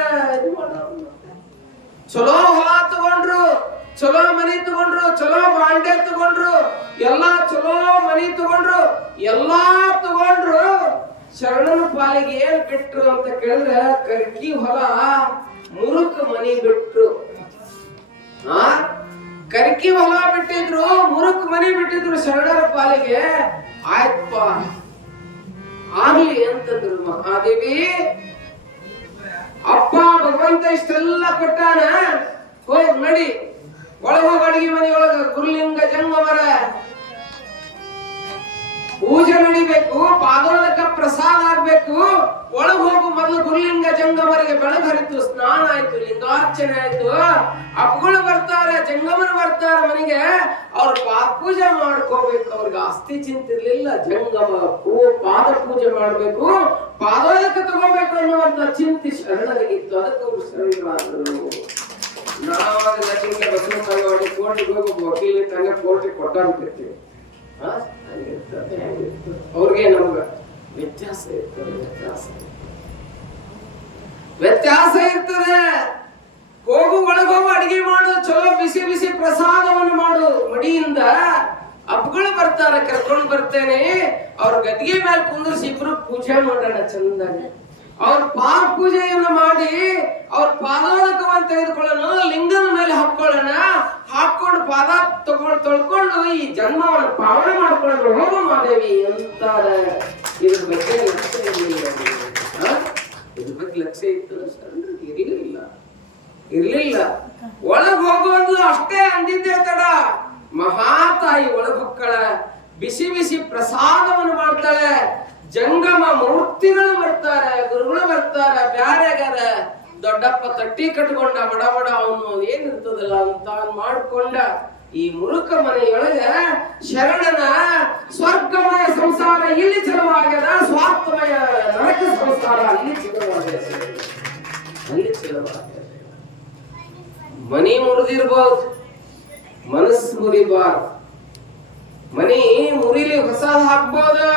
ಚಲೋ ಹೊಲ ತಗೊಂಡ್ರು, ಚಲೋ ಮನಿ ತಗೊಂಡ್ರು, ಚಲೋ ಬಾಂಡೆ ತಗೊಂಡ್ರು, ಎಲ್ಲಾ ಚಲೋ ಮನಿ ತಗೊಂಡ್ರು, ಎಲ್ಲಾ ತಗೊಂಡ್ರು. ಶರಣನ ಪಾಲಿಗೆ ಏನ್ ಬಿಟ್ರು ಅಂತ ಕೇಳಿದ್ರೆ ಕರ್ಕಿ ಹೊಲ, ಮುರುಕ್ ಮನಿ ಬಿಟ್ರು. ಕರ್ಕಿ ಹೊಲ ಬಿಟ್ಟಿದ್ರು, ಮುರುಕ್ ಮನಿ ಬಿಟ್ಟಿದ್ರು ಶರಣರ ಪಾಲಿಗೆ. ಆಯ್ತಪ್ಪ ಆಗ್ಲಿ ಅಂತಂದ್ರು ಮಹಾದೇವಿ. ಅಪ್ಪ ಭಗವಂತ ಇಷ್ಟೆಲ್ಲ ಕೊಟ್ಟಾನ, ಹೋಗ್ ನಡಿ ಒಳಗೆ ಹೋಗಿ ಅಡಿಗೆ ಮನೆಯೊಳಗ ಗುರುಲಿಂಗ ಜಂಗಮರ ಪೂಜೆ ನಡಿಬೇಕು, ಪಾದೋದಕ ಪ್ರಸಾದ ಆಗ್ಬೇಕು. ಒಳಗ್ ಹೋಗು ಮೊದಲು ಗುರುಲಿಂಗ ಜಂಗಮರಿಗೆ ಬೆಳಗ್ಗೆ ಹರಿತು, ಸ್ನಾನ ಆಯ್ತು, ಲಿಂಗಾರ್ಚನೆ ಆಯ್ತು, ಅಪ್ಪಗಳು ಬರ್ತಾರೆ, ಜಂಗಮರು ಬರ್ತಾರೆ ಮನೆಗೆ. ಅವ್ರ ಪೂಜೆ ಮಾಡ್ಕೋಬೇಕು. ಅವ್ರಿಗೆ ಆಸ್ತಿ ಚಿಂತಿರ್ಲಿಲ್ಲ. ಜಂಗಮ ಪಾದ ಪೂಜೆ ಮಾಡ್ಬೇಕು, ಪಾದೋದಕ ತಗೋಬೇಕು ಅನ್ನುವಂತ ಚಿಂತೆ ಶರಣರಿಗಿತ್ತು. ಅದಕ್ಕೆ ಅವ್ರು ಶರಣರಾದರು. ನಾವಾಗೆಲ್ಲ ಚಿಂತೆ ಬಸವ ಸಂಘವಾಗಿ ಕೋರ್ಟಿಗೆ ಹೋಗಿ ವಕೀಲ ತಂಗ ಕೋರ್ಟಿಗೆ ಕೊಟ್ಟಾಗ್ತಿರ್ತೀವಿ. ಅವ್ರಿಗೆ ನಮ್ಗ ವ್ಯತ್ಯಾಸ ಇರ್ತದೆ. ಹೋಗು ಒಳಗೋಗು ಅಡಿಗೆ ಮಾಡು, ಚಲೋ ಬಿಸಿ ಬಿಸಿ ಪ್ರಸಾದವನ್ನು ಮಾಡು. ಮಡಿಯಿಂದ ಅಪ್ಪಗಳು ಬರ್ತಾರೆ, ಕರ್ಕೊಂಡು ಬರ್ತೇನೆ. ಅವ್ರ ಗದ್ದಿಗೆ ಮೇಲೆ ಕುಂದ್ರಿಸಿ ಇಬ್ರು ಪೂಜೆ ಮಾಡೋಣ ಚಂದಾಗಿ. ಅವ್ರ ಪಾದ ಪೂಜೆಯನ್ನು ಮಾಡಿ ಅವ್ರ ಪಾದೋದಕವನ್ನು ತೆಗೆದುಕೊಳ್ಳೋಣ, ಲಿಂಗದ ಮೇಲೆ ಹಾಕೊಳ್ಳೋಣ. ಹಾಕೊಂಡು ಪಾದ ತೊಳ್ಕೊಂಡು ಈ ಜನ್ಮವನ್ನು ಪಾವನೆ ಮಾಡ್ಕೊಂಡು ಹೋಗ ಮಾದೇವಿ ಅಂತಾರೆ. ಇದ್ರ ಬಗ್ಗೆ ಲಕ್ಷ್ಯ ಇರಲಿಲ್ಲ. ಇದ್ರ ಬಗ್ಗೆ ಲಕ್ಷ್ಯ ಇತ್ತು ಇರ್ಲಿಲ್ಲ. ಒಳಗ್ ಹೋಗುವುದು ಅಷ್ಟೇ ಅಂದಿದ್ದೆ ತಡ. ಮಹಾತಾಯಿ ಒಳಗ್ ಹೊಕ್ಕಳ, ಬಿಸಿ ಬಿಸಿ ಪ್ರಸಾದವನ್ನು ಮಾಡ್ತಾಳೆ. ಜಂಗಮ ಮೂರ್ತಿಗಳು ಬರ್ತಾರೆ, ಗುರುಗಳು ಬರ್ತಾರೆ, ಬ್ಯಾರೆಗಾರ ದೊಡ್ಡಪ್ಪ ತಟ್ಟಿ ಕಟ್ಕೊಂಡ ಬಡ ಬಡ ಅವನು ಏನಿರ್ತದಲ್ಲ ಅಂತ ಮಾಡ್ಕೊಂಡ. ಈ ಮುರುಕ ಮನೆಯೊಳಗ ಶರಣನ ಸ್ವರ್ಗಮಯ ಸಂಸಾರ ಇಲ್ಲಿ ಚಲವಾಗ್ಯದ, ಸ್ವಾರ್ಥಮಯ ನರಕ ಸಂಸಾರ ಅಲ್ಲಿ ಚಲವಾಗ್ಯದ. ಮನಿ ಮುರಿದಿರ್ಬೋದು, ಮನಸ್ಸು ಮುರಿಬಾರ್ದು. ಮನಿ ಮುರಿಲಿ ಹೊಸದ್ ಹಾಕ್ಬೋದು,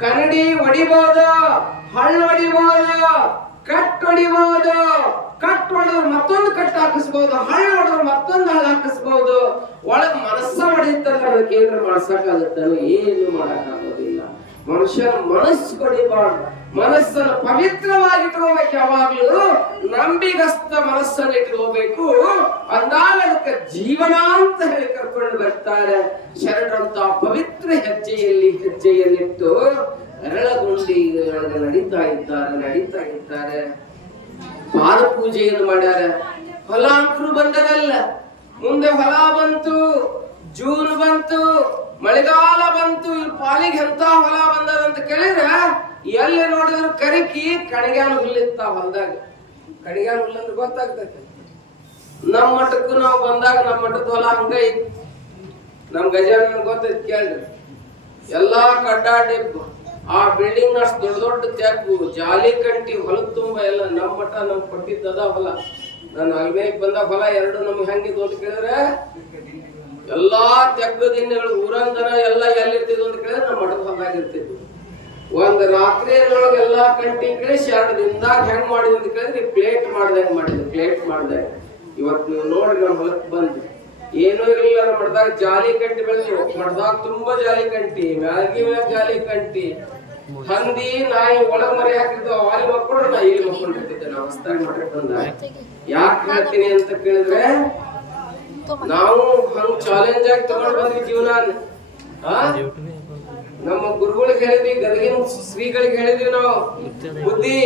ಕನ್ನಡಿ ಹೊಡಿಬಹುದು, ಹಳ್ಳ ಹೊಡಿಬಹುದು, ಕಟ್ ಹೊಡಿಬಹುದು. ಕಟ್ ಹೊಡೆದ್ರು ಮತ್ತೊಂದು ಕಟ್ ಹಾಕಿಸ್ಬಹುದು, ಹಳ್ಳ ಹೊಡೆದ್ರು ಮತ್ತೊಂದು ಹಳ್ಳ ಹಾಕಿಸ್ಬಹುದು. ಒಳಗ್ ಮನಸ್ಸ ಹೊಡಿತಲ್ಲ, ಅದಕ್ಕೆ ಏನಾರ ಮಾಡ್ಸಕ್ಕಾಗತ್ತ? ಏನು ಮಾಡಕ್ಕಾಗೋದಿಲ್ಲ. ಮನುಷ್ಯನ ಮನಸ್ಸು ಹೊಡಿಬಾರ್ದು. ಮನಸ್ಸನ್ನು ಪವಿತ್ರವಾಗಿ ಇಟ್ಕೋಬೇಕು. ಯಾವಾಗ್ಲೂ ನಂಬಿಗಸ್ತ ಮನಸ್ಸನ್ನು ಇಟ್ಕೋಬೇಕು. ಅಂದಾಗ ಅದಕ್ಕೆ ಜೀವನ ಅಂತ ಹೇಳಿ ಕರ್ಕೊಂಡು ಬರ್ತಾರೆ. ಶರಣರಂತ ಪವಿತ್ರ ಹೆಜ್ಜೆಯನ್ನಿಟ್ಟು ಅರಳಗುಂಡಿ ನಡೀತಾ ಇದ್ದಾರೆ. ಪಾದ ಪೂಜೆಯನ್ನು ಮಾಡ್ಯಾರ. ಹೊಲ ಅಂತೂ ಬಂದದಲ್ಲ, ಮುಂದೆ ಹೊಲ ಬಂತು, ಜೂನ್ ಬಂತು, ಮಳೆಗಾಲ ಬಂತು. ಇವ್ರ ಪಾಲಿಗೆ ಎಂತ ಹೊಲ ಬಂದದಂತ ಕೇಳಿದ್ರೆ ಎಲ್ಲಿ ನೋಡಿದ್ರು ಕರಿಕಿ ಕಣಿಗಾನ ಹುಲ್ಲಿತ್ತ ಹೊಲದಾಗ. ಕಣಿಗಾನ ಹುಲ್ಲಂದ್ರೆ ಗೊತ್ತಾಗ್ತೈತೆ. ನಮ್ಮ ಮಠಕ್ಕೂ ನಾವು ಬಂದಾಗ ನಮ್ಮ ಮಠದ ಹೊಲ ಹಂಗ ಇತ್ತು. ನಮ್ ಗಜಾನನ್ ಗೊತ್ತೈತಿ ಕೇಳ್ರಿ. ಎಲ್ಲಾ ಕಡ್ಡಾಡಿಬ್ಬು, ಆ ಬಿಲ್ಡಿಂಗ್ ಅಷ್ಟು ದೊಡ್ಡ ತೆಗ್ಗು, ಜಾಲಿ ಕಂಟಿ, ಹೊಲದ ತುಂಬ ಎಲ್ಲ ನಮ್ಮ ಮಠ ನಮ್ಗೆ ಕೊಟ್ಟಿದ್ದದ ಹೊಲ. ನಾನು ಅಲ್ಮೇಗ್ ಬಂದ ಹೊಲ ಎರಡು ನಮ್ಗೆ ಹೆಂಗಿದ್ವು ಅಂತ ಕೇಳಿದ್ರೆ ಎಲ್ಲಾ ತೆಗ್ಗ ದಿನಗಳು ಊರಂದನ ಎಲ್ಲ ಎಲ್ಲಿರ್ತಿದ್ವು ಅಂತ ಕೇಳಿದ್ರೆ ನಮ್ಮ ಮಠದ ಹೊಲದಾಗ ಇರ್ತಿದ್ವು. ಒಂದ್ ರಾತ್ರಿಯೊಳಗೆ ಎಲ್ಲಾ ಕಂಟಿ ಕಳಿಸಿ 2 ದಿನದಾಗ ಹೆಂಗ್ ಮಾಡಿದ್ವಿ ಅಂತ ಕೇಳಿದ್ರೆ ಪ್ಲೇಟ್ ಮಾಡ್ದೆ. ಇವತ್ತು ನೀವು ನೋಡ್ರಿ ನಮ್ಮ ಹೊಲಕ್ ಬಂದು ಏನೂ ಇರಲಿಲ್ಲ. ನಮ್ಮ ಮಠದಾಗ ಜಾಲಿ ಕಂಟಿ ಬೆಳೆದ್ರು. ಮಠದಾಗ ತುಂಬಾ ಜಾಲಿ ಕಂಟಿ, ಮ್ಯಾಲ್ಗಿ ಮ್ಯಾಗ ಜಾಲಿ ಕಂಟಿ, ಹಂದಿ ನಾಯಿ ಒಳಗ್ ಮರಿ ಹಾಕಿದ್ದು. ಅಲ್ಲಿ ಮಕ್ಕಳು ನಾ ಇಲ್ಲಿ ಮಕ್ಕೊಂಡಿರ್ತಿದ್ದೆ. ನಾವು ಹೊಸದಾಗಿ ಮಠಕ್ಕೆ ಬಂದಾಗ ಯಾಕೆ ಹೇಳ್ತೀನಿ ಅಂತ ಕೇಳಿದ್ರೆ, ನಾವು ಹಂಗ್ ಚಾಲೆಂಜ್ ಆಗಿ ತಗೊಂಡ್ ಬಂದ್ವಿ ಜೀವನ. ನಮ್ಮ ಗುರುಗಳಿಗೆ ಹೇಳಿದ್ವಿ, ಗದಗಿನ ಶ್ರೀಗಳಿಗೆ ಹೇಳಿದ್ವಿ ನಾವು, ಬುದ್ಧಿ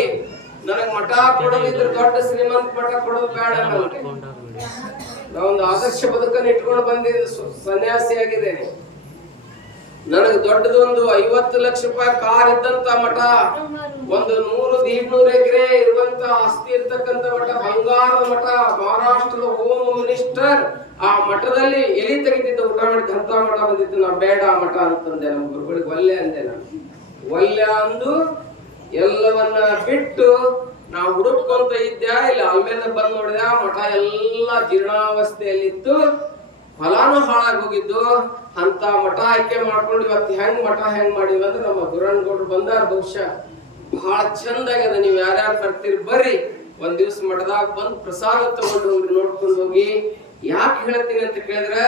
ನನಗ್ ಮಠ ಕೊಡೋದಿದ್ರೆ ದೊಡ್ಡ ಶ್ರೀಮಂತ ಮಠ ಕೊಡೋದು ಬೇಡ. ನಾವೊಂದು ಆದರ್ಶ ಬದುಕನ್ನು ಇಟ್ಕೊಂಡು ಬಂದಿದ್ದ ಸನ್ಯಾಸಿ ಆಗಿದ್ದೇನೆ. ನನಗೆ ದೊಡ್ಡದೊಂದು 50 ಲಕ್ಷ ರೂಪಾಯಿ ಕಾರ್ ಇದ್ದಂತ ಮಠ, ಒಂದು 100-150 ಎಕರೆ ಇರುವಂತ ಆಸ್ತಿ ಇರ್ತಕ್ಕಂಥ ಮಠ, ಬಂಗಾರದ ಮಠ, ಮಹಾರಾಷ್ಟ್ರದ ಹೋಮ್ ಮಿನಿಸ್ಟರ್ ಆ ಮಠದಲ್ಲಿ ಎಲಿ ತೆಗಿತಿದ್ದ ಊಟ ಮಾಡಿದ ಅಂತ ಮಠ ಬಂದಿತ್ತು. ನಾ ಬೇಡ ಆ ಮಠ ಅಂತಂದೆ. ನಮ್ಮ ಗುರುಗಳಿಗೆ ಒಲ್ಲೆ ಅಂದೆ. ನಾನು ಒಲ್ಲೆ ಅಂದು ಎಲ್ಲವನ್ನ ಬಿಟ್ಟು ನಾವು ಹುಡುಕೊಂತ ಇದ್ದೆ. ಇಲ್ಲಿ ಆಲ್ಮೇಲೆ ಬಂದ್ ನೋಡಿದೆ, ಮಠ ಎಲ್ಲಾ ಜೀರ್ಣಾವಸ್ಥೆಯಲ್ಲಿತ್ತು, ಹೊಲಾನು ಹಾಳಾಗಿ ಹೋಗಿದ್ದು. ಅಂತ ಮಠ ಆಯ್ಕೆ ಮಾಡ್ಕೊಂಡು ಇವತ್ತು ಮಠ ಹೆಂಗ್ ಮಾಡಿವಿ ಅಂದ್ರೆ ನಮ್ಮ ಗುರಣ್ಗೌಡ್ರು ಬಂದಾರ. ಬಹುಶಃ ಬಹಳ ಚಂದಾಗ್ಯದ. ನೀವ್ ಯಾರ್ಯಾರು ಬರ್ತೀರಿ ಬರ್ರಿ, ಒಂದ್ ದಿವ್ಸ ಮಠದಾಗ ಬಂದು ಪ್ರಸಾದ ತಗೊಂಡು ಹೋಗಿ ನೋಡ್ಕೊಂಡು ಹೋಗಿ. ಯಾಕೆ ಹೇಳ್ತೀನಿ ಅಂತ ಕೇಳಿದ್ರೆ,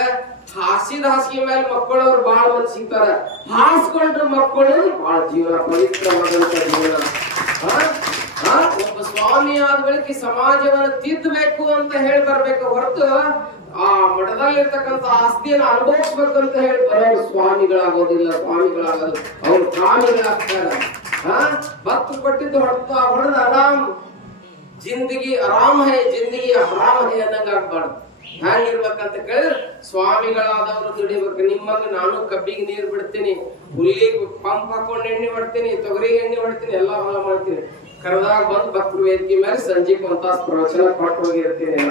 ಹಾಸಿದ ಹಾಸಿಗೆ ಮೇಲೆ ಮಕ್ಕಳವ್ರು ಬಹಳ ಮಂದಿ ಸಿಗ್ತಾರ. ಹಾಸ್ಕೊಂಡ್ರ ಮಕ್ಕಳು ಬಹಳ ಜೀವನ ಪವಿತ್ರವಾದಂತ ಜೀವನ. ಒಬ್ಬ ಸ್ವಾಮಿ ಆದ ಬಳಿಕ ಸಮಾಜವನ್ನ ತಿದ್ದಬೇಕು ಅಂತ ಹೇಳಿ ಬರ್ಬೇಕು ಹೊರತು ಆ ಮಠದಲ್ಲಿರ್ತಕ್ಕಂಥ ಆಸ್ತಿಯನ್ನು ಅನುಭವಿಸ್ಬೇಕಂತ ಹೇಳಿ ಬರೋರು ಸ್ವಾಮಿಗಳಾಗೋದಿಲ್ಲ. ಸ್ವಾಮಿಗಳಾಗೋದು ಅವ್ರು ಪ್ರಾಣಿಗಳಾಗ್ತಾರ. ಭಕ್ತ ಕೊಟ್ಟಿದ್ದು ಹೊಡೆದ ಆರಾಮ್ ಜಿಂದಗಿ ಆರಾಮ ಹೇ ಜಿಂದಗಿ ಹರಾಮ ಹೇ ಅನ್ನಂಗ ಆಗ್ಬಾರ್ದು. ಹ್ಯಾಂಗಿರ್ಬೇಕಂತ ಕೇಳಿದ್ರೆ ಸ್ವಾಮಿಗಳಾದವರು ದುಡಿಬೇಕು. ನಿಮ್ಮಂಗ ನಾನು ಕಬ್ಬಿಗೆ ನೀರು ಬಿಡ್ತೀನಿ, ಹುಲ್ಲಿಗೆ ಪಂಪ್ ಹಾಕೊಂಡು ಎಣ್ಣೆ ಹೊಡ್ತೀನಿ, ತೊಗರಿಗೆ ಎಣ್ಣೆ ಹೊಡ್ತೀನಿ, ಎಲ್ಲಾ ಹೊಲ ಮಾಡ್ತೀನಿ. ಕರೆದಾಗ ಬಂದು ಭಕ್ತರು ವೇದಿಕೆ ಮೇಲೆ ಸಂಜೆಗೆ ಒಂದು ತಾಸು ಪ್ರವಚನ ಕೊಟ್ಟು ಹೋಗಿರ್ತೀನಿ.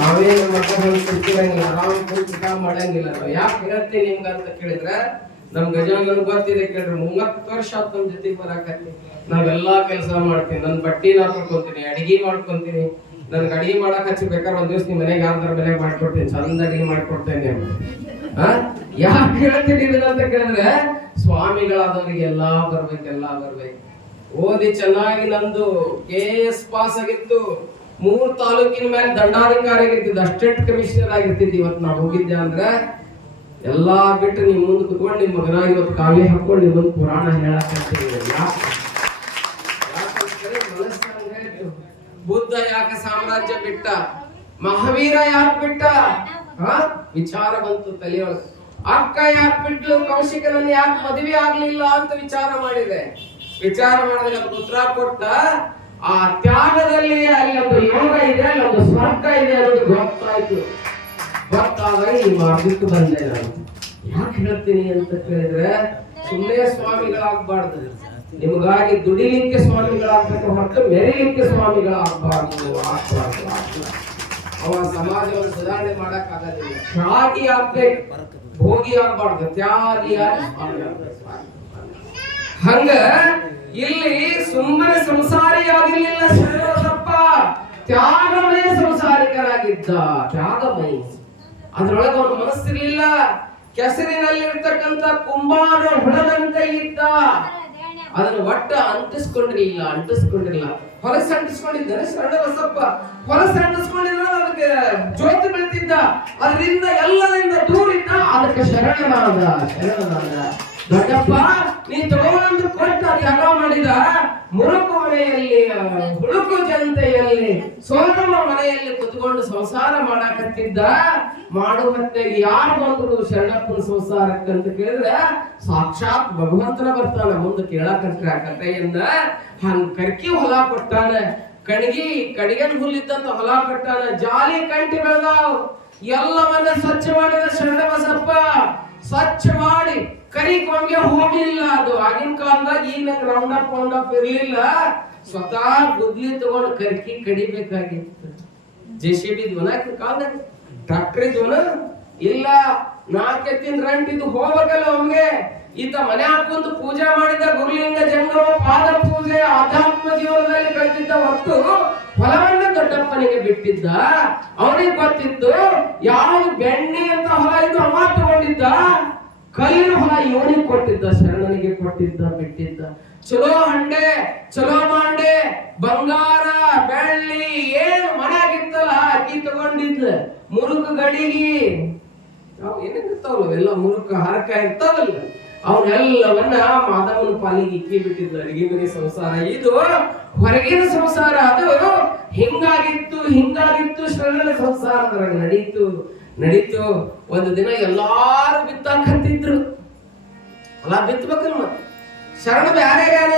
ನಾವೇನು ಮಕ್ಕಳಿರಂಗಿಲ್ಲ, ಆರಾಮ್ ಕುಂತ ಮಾಡಂಗಿಲ್ಲ. ನಾವು ಯಾಕೆ ಹೇಳ್ತೀನಿ ನಿಮ್ಗ ಅಂತ ಕೇಳಿದ್ರೆ ನಮ್ ಗಜಾನನ್ ಗೊತ್ತಿದೆ ಕೇಳ್ರಿ. 30 ವರ್ಷ ಆತ್ ನಮ್ ಜೊತೆಗೆ ಬರಾಕತ್ತಿ. ನಾವೆಲ್ಲಾ ಕೆಲಸ ಮಾಡ್ತೀನಿ. ನನ್ ಬಟ್ಟಿ ನಾ ತೊಳ್ಕೊಂತೀನಿ, ಅಡಿಗೆ ಮಾಡ್ಕೊಂತೀನಿ. ನನ್ಗೆ ಅಡಿಗೆ ಮಾಡಕ್ ಹಚ್ಚಬೇಕಾದ್ರೆ ಒಂದ್ ದಿವ್ಸ ನಿಮ್ ಮನೆಗೆ ಯಾವ್ದಾರ ಮನೆಗೆ ಮಾಡ್ಕೊಡ್ತೀನಿ, ಚಂದ ಅಡಿಗೆ ಮಾಡ್ಕೊಡ್ತೇನೆ. ಯಾಕೆ ಹೇಳ್ತೀನಿ ಅಂತ ಕೇಳಿದ್ರೆ ಸ್ವಾಮಿಗಳಾದವ್ರಿಗೆ ಎಲ್ಲಾ ಬರ್ಬೇಕು. ಓದಿ ಚೆನ್ನಾಗಿ ನಂದು KS ಪಾಸ್ ಆಗಿತ್ತು. 3 ತಾಲೂಕಿನ ಮೇಲೆ ದಂಡಾಧಿಕಾರಿ ಆಗಿರ್ತಿದ್ದೆ, ಅಸಿಸ್ಟೆಂಟ್ ಕಮಿಷನರ್ ಆಗಿರ್ತಿದ್ದೆ. ಇವತ್ತು ನಾವು ಹೋಗಿದ್ದೆ ಅಂದ್ರೆ ಎಲ್ಲಾ ಬಿಟ್ಟು ನಿಮ್ ಮುಂದೆ ಕುತ್ಕೊಂಡು ನಿಮ್ ಮಗನ ಇವತ್ತು ಕಾವ್ಯ ಹಾಕೊಂಡು ನಿಮ್ ಮುಂದೆ ಪುರಾಣ ಹೇಳಕಂತೀವಿ. ಬುದ್ಧ ಯಾಕೆ ಸಾಮ್ರಾಜ್ಯ ಬಿಟ್ಟ, ಮಹಾವೀರ ಯಾಕೆ ಬಿಟ್ಟ, ವಿಚಾರ ಬಂತು ತಲೆಯೊಳಗೆ. ಅಕ್ಕ ಯಾಕೆ ಬಿಟ್ಲು, ಕೌಶಿಕನನ್ನ ಯಾಕೆ ಮದುವೆ ಆಗ್ಲಿಲ್ಲ ಅಂತ ವಿಚಾರ ಮಾಡಿದೆ. ವಿಚಾರ ಮಾಡಿದ್ರೆ ಉತ್ತರ ಕೊಟ್ಟ, ಆ ತ್ಯಾಗದಲ್ಲಿ ಅಲ್ಲಿ ಒಂದು ಯೋಗ ಇದೆ, ಅಲ್ಲಿ ಒಂದು ಸ್ವರ್ಗ ಇದೆ ಅನ್ನೋದು ಗೊತ್ತಾಯ್ತು. ಗೊತ್ತಾದಾಗ ಈ ಮಾರ್ಗಕ್ಕೆ ಬಂದೆ ನಾನು. ಯಾಕೆ ಹೇಳ್ತೀನಿ ಅಂತ ಕೇಳಿದ್ರೆ ಸುಮ್ಮನೆ ಸ್ವಾಮಿಗಳಾಗಬಾರ್ದು. ನಿಮಗಾಗಿ ದುಡಿಲಿಕ್ಕೆ ಸ್ವಾಮಿಗಳಾಗಬೇಕು ಹೊರತು ಮೆರೀಲಿಕ್ಕೆ ಸ್ವಾಮಿಗಳಾಗಬಾರ್ದು. ಅವ ಸಮಾಜವನ್ನು ಸುಧಾರಣೆ ಮಾಡಕ್ ಆಗೋದಿಲ್ಲ. ತ್ಯಾಗಿ ಆಗ್ಬೇಕು, ಭೋಗಿ ಆಗ್ಬಾರ್ದು, ತ್ಯಾಗಿ ಹಂಗ ಇಲ್ಲಿ ಸುಮ್ಮನೆ ಸಂಸಾರಿ ಆಗಿರ್ಲಿಲ್ಲ ಶರಣಬಸಪ್ಪ, ತ್ಯಾಗಮಯ ಸಂಸಾರಿಕರಾಗಿದ್ದ. ತ್ಯಾಗಮಯ, ಅದ್ರೊಳಗೆ ಅವನ ಮನಸ್ಸಿರ್ಲಿಲ್ಲ. ಕೆಸರಿನಲ್ಲಿರ್ತಕ್ಕಂಥ ಕುಂಬಾರ ಹುಳದಂತೆ ಇದ್ದ. ಅದನ್ನು ಒಟ್ಟ ಅಂಟಿಸ್ಕೊಂಡಿರ್ಲಿಲ್ಲ. ಹೊಲಸ ಅಂಟಿಸ್ಕೊಂಡಿದ್ದಾನೆ ಶರಣಬಸಪ್ಪ. ಹೊಲಸ ಅಂಟಿಸ್ಕೊಂಡಿದ್ರೆ ಅದಕ್ಕೆ ಜ್ಯೋತಿ ಬೀಳ್ತಿದ್ದ. ಅದರಿಂದ ಎಲ್ಲರಿಂದ ದೂರ ಇದ್ದ. ಅದಕ್ಕೆ ಶರಣನಾದ. ದೊಡ್ಡಪ್ಪ ನೀ ತಗೊಂಡು ಕೊಟ್ಟ ತ್ಯಾಗ ಮಾಡಿದ. ಮುರುಕು ಮನೆಯಲ್ಲಿ, ಹುಳುಕು ಜನತೆಯಲ್ಲಿ, ಸೋದರ ಮನೆಯಲ್ಲಿ ಕುತ್ಕೊಂಡು ಸಂಸಾರ ಮಾಡಾಕತ್ತಿದ್ದ. ಮಾಡು ಹೊತ್ತೆಗೆ ಯಾರು ಬಂದ್ರು ಶರಣಪ್ಪನ ಸಂಸಾರಕ್ಕೆ ಅಂತ ಕೇಳಿದ್ರೆ ಸಾಕ್ಷಾತ್ ಭಗವಂತನ ಬರ್ತಾನ ಮುಂದೆ ಕೇಳಕಂತ್ರ ಆ ಕಥೆಯನ್ನ. ಹಂಗ ಕರ್ಕಿ ಹೊಲ ಕೊಟ್ಟಾನ, ಕಡಿಗನ್ ಹುಲ್ಲಿದ್ದಂತ ಹೊಲ ಕೊಟ್ಟಾನ. ಜಾಲಿ ಕಂಟಿ ಬೆಳೆದಾವ್. ಎಲ್ಲವನ್ನ ಸ್ವಚ್ಛ ಮಾಡಿದ ಶರಣಬಸಪ್ಪ. ಸ್ವಚ್ಛ ಮಾಡಿ ಕರಿಕೊಂಗೆ ಹೋಗ್ಲಿಲ್ಲ. ಅದು ಆಗಿನ ಕಾಲದಾಗ ಈಗ ರೌಂಡ್ ಅಪ್ ಇರ್ಲಿಲ್ಲ. ಸ್ವತಃ ಗುದ್ಲಿ ತಗೊಂಡು ಕರ್ಕಿ ಕಡಿಬೇಕಾಗಿತ್ತು. JCB ದ್ವನ ಕಾಲದಾಗ ಟ್ರಾಕ್ಟರ್ ದ್ವನ ಇಲ್ಲ. 4 ಎತ್ತಿನ ರಂಟಿದ್ದು ಹೋಗ್ಬೇಕಲ್ಲ ಒಮ್ಗೆ. ಈತ ಮನೆ ಹಾಕೊಂಡು ಪೂಜೆ ಮಾಡಿದ ಗುರುಲಿಂಗ ಜಂಗಮ ಪಾದ ಪೂಜೆ ಆಧ್ಯಾತ್ಮ ಜೀವನದಲ್ಲಿ ಕಳೆದಿದ್ದ ಹೊತ್ತು ಹೊಲವನ್ನ ದೊಡ್ಡಪ್ಪನಿಗೆ ಬಿಟ್ಟಿದ್ದ. ಅವನಿಗೆ ಗೊತ್ತಿತ್ತು ಯಾವುದು ಬೆಣ್ಣೆ ಅಂತ ಹೊಲ ಇದು ಅಮ್ಮ ತಗೊಂಡಿದ್ದ. ಕಲ್ಲಿನ ಹೊಲ ಇವನಿಗೆ ಕೊಟ್ಟಿದ್ದ, ಶರಣನಿಗೆ ಕೊಟ್ಟಿದ್ದ, ಬಿಟ್ಟಿದ್ದ. ಚಲೋ ಹಂಡೆ, ಚಲೋ ಮಾಂಡೆ, ಬಂಗಾರ, ಬೆಳ್ಳಿ ಏನು ಮನೆಯಾಗಿತ್ತಲ್ಲ ಅಕ್ಕಿ ತಗೊಂಡಿದ್ದ. ಮುರುಕು ಗಡಿಗಿ ನಾವು ಏನಿರ್ತಾವಲ್ಲ ಎಲ್ಲ ಮುರುಕ ಹರಕ ಇರ್ತಾವಲ್ಲ ಅವನ್ನೆಲ್ಲವನ್ನ ಮಾಧವನ ಪಾಲಿಗೆ ಇಕ್ಕಿ ಬಿಟ್ಟಿದ್ದ. ಅಡಿಗೆ ಮನೆ ಸಂಸಾರ ಇದು ಹೊರಗಿನ ಸಂಸಾರ. ಅದು ಹಿಂಗಾಗಿತ್ತು ಶರಣನ ಸಂಸಾರ ನಡೀತು. ಒಂದು ದಿನ ಎಲ್ಲಾರು ಬಿತ್ತಾಕಂತಿದ್ರು. ಹೊಲ ಬಿತ್ತಬೇಕಲ್ಲ, ಮತ್ತೆ ಶರಣ ಬ್ಯಾರೆಗಾನ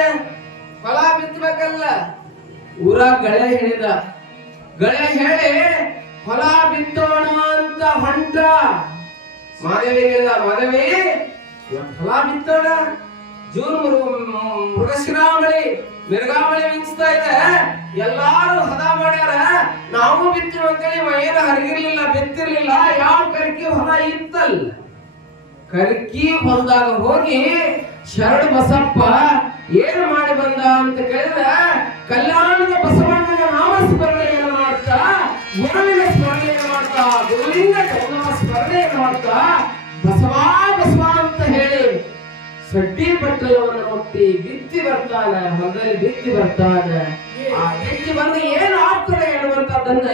ಹೊಲ ಬಿತ್ತಬೇಕಲ್ಲ. ಊರಾಗ ಗಳೆ ಹೇಳಿದ. ಗಳೆ ಹೇಳಿ ಹೊಲ ಬಿತ್ತೋಣ ಅಂತ ಹೊಂಟ. ಮಾಧವಿ ಹೇಳಿದ, ಮಾಧವಿ ಹೊಲ ಬಿತ್ತೋಣ. ಜೂನ್ ಮೃಗಶಿರಾಮಳಿ ಮಿರ್ಗಾಮಳಿ ಮಿಂಚ್ತಾ ಇದೆ. ಎಲ್ಲಾರು ಹದ ಮಾಡ್ಯಾರ, ನಾವು ಬಿತ್ತು ಅಂತೇಳಿ ಏನು ಹರಿಗಿರ್ಲಿಲ್ಲ, ಬಿತ್ತಿರ್ಲಿಲ್ಲ. ಯಾವ ಕರ್ಕಿ ಹೊಲ ಇತ್ತಲ್ಲ, ಕರ್ಕಿ ಹೊಲದಾಗ ಹೋಗಿ ಶರಣಬಸಪ್ಪ ಏನು ಮಾಡಿ ಬಂದ ಅಂತ ಕೇಳಿದ್ರೆ ಕಲ್ಯಾಣದ ಬಸವಣ್ಣನ ನಾಮಸ್ಮರಣೆಯನ್ನು ಮಾಡ್ತಾ, ಗುರುವಿನ ಸ್ಮರಣೆಯನ್ನು ಮಾಡ್ತಾ, ಗುರುಲಿಂಗ ಜಂಗಮ ಸ್ಮರಣೆಯನ್ನು ಮಾಡ್ತಾ ಬಸವ ಅಂತ ಹೇಳಿ ಸಡ್ಡಿ ಬಟ್ಟಲವನ್ನು ಮುಟ್ಟಿ ಬಿತ್ತಿ ಬರ್ತಾನ. ಹೊಲದಲ್ಲಿ ಬಿತ್ತಿ ಬರ್ತಾನ. ಆ ಬಿತ್ತಿ ಬಂದು ಏನು ಆಗ್ತದೆ ಅನ್ನುವಂಥದ್ದನ್ನ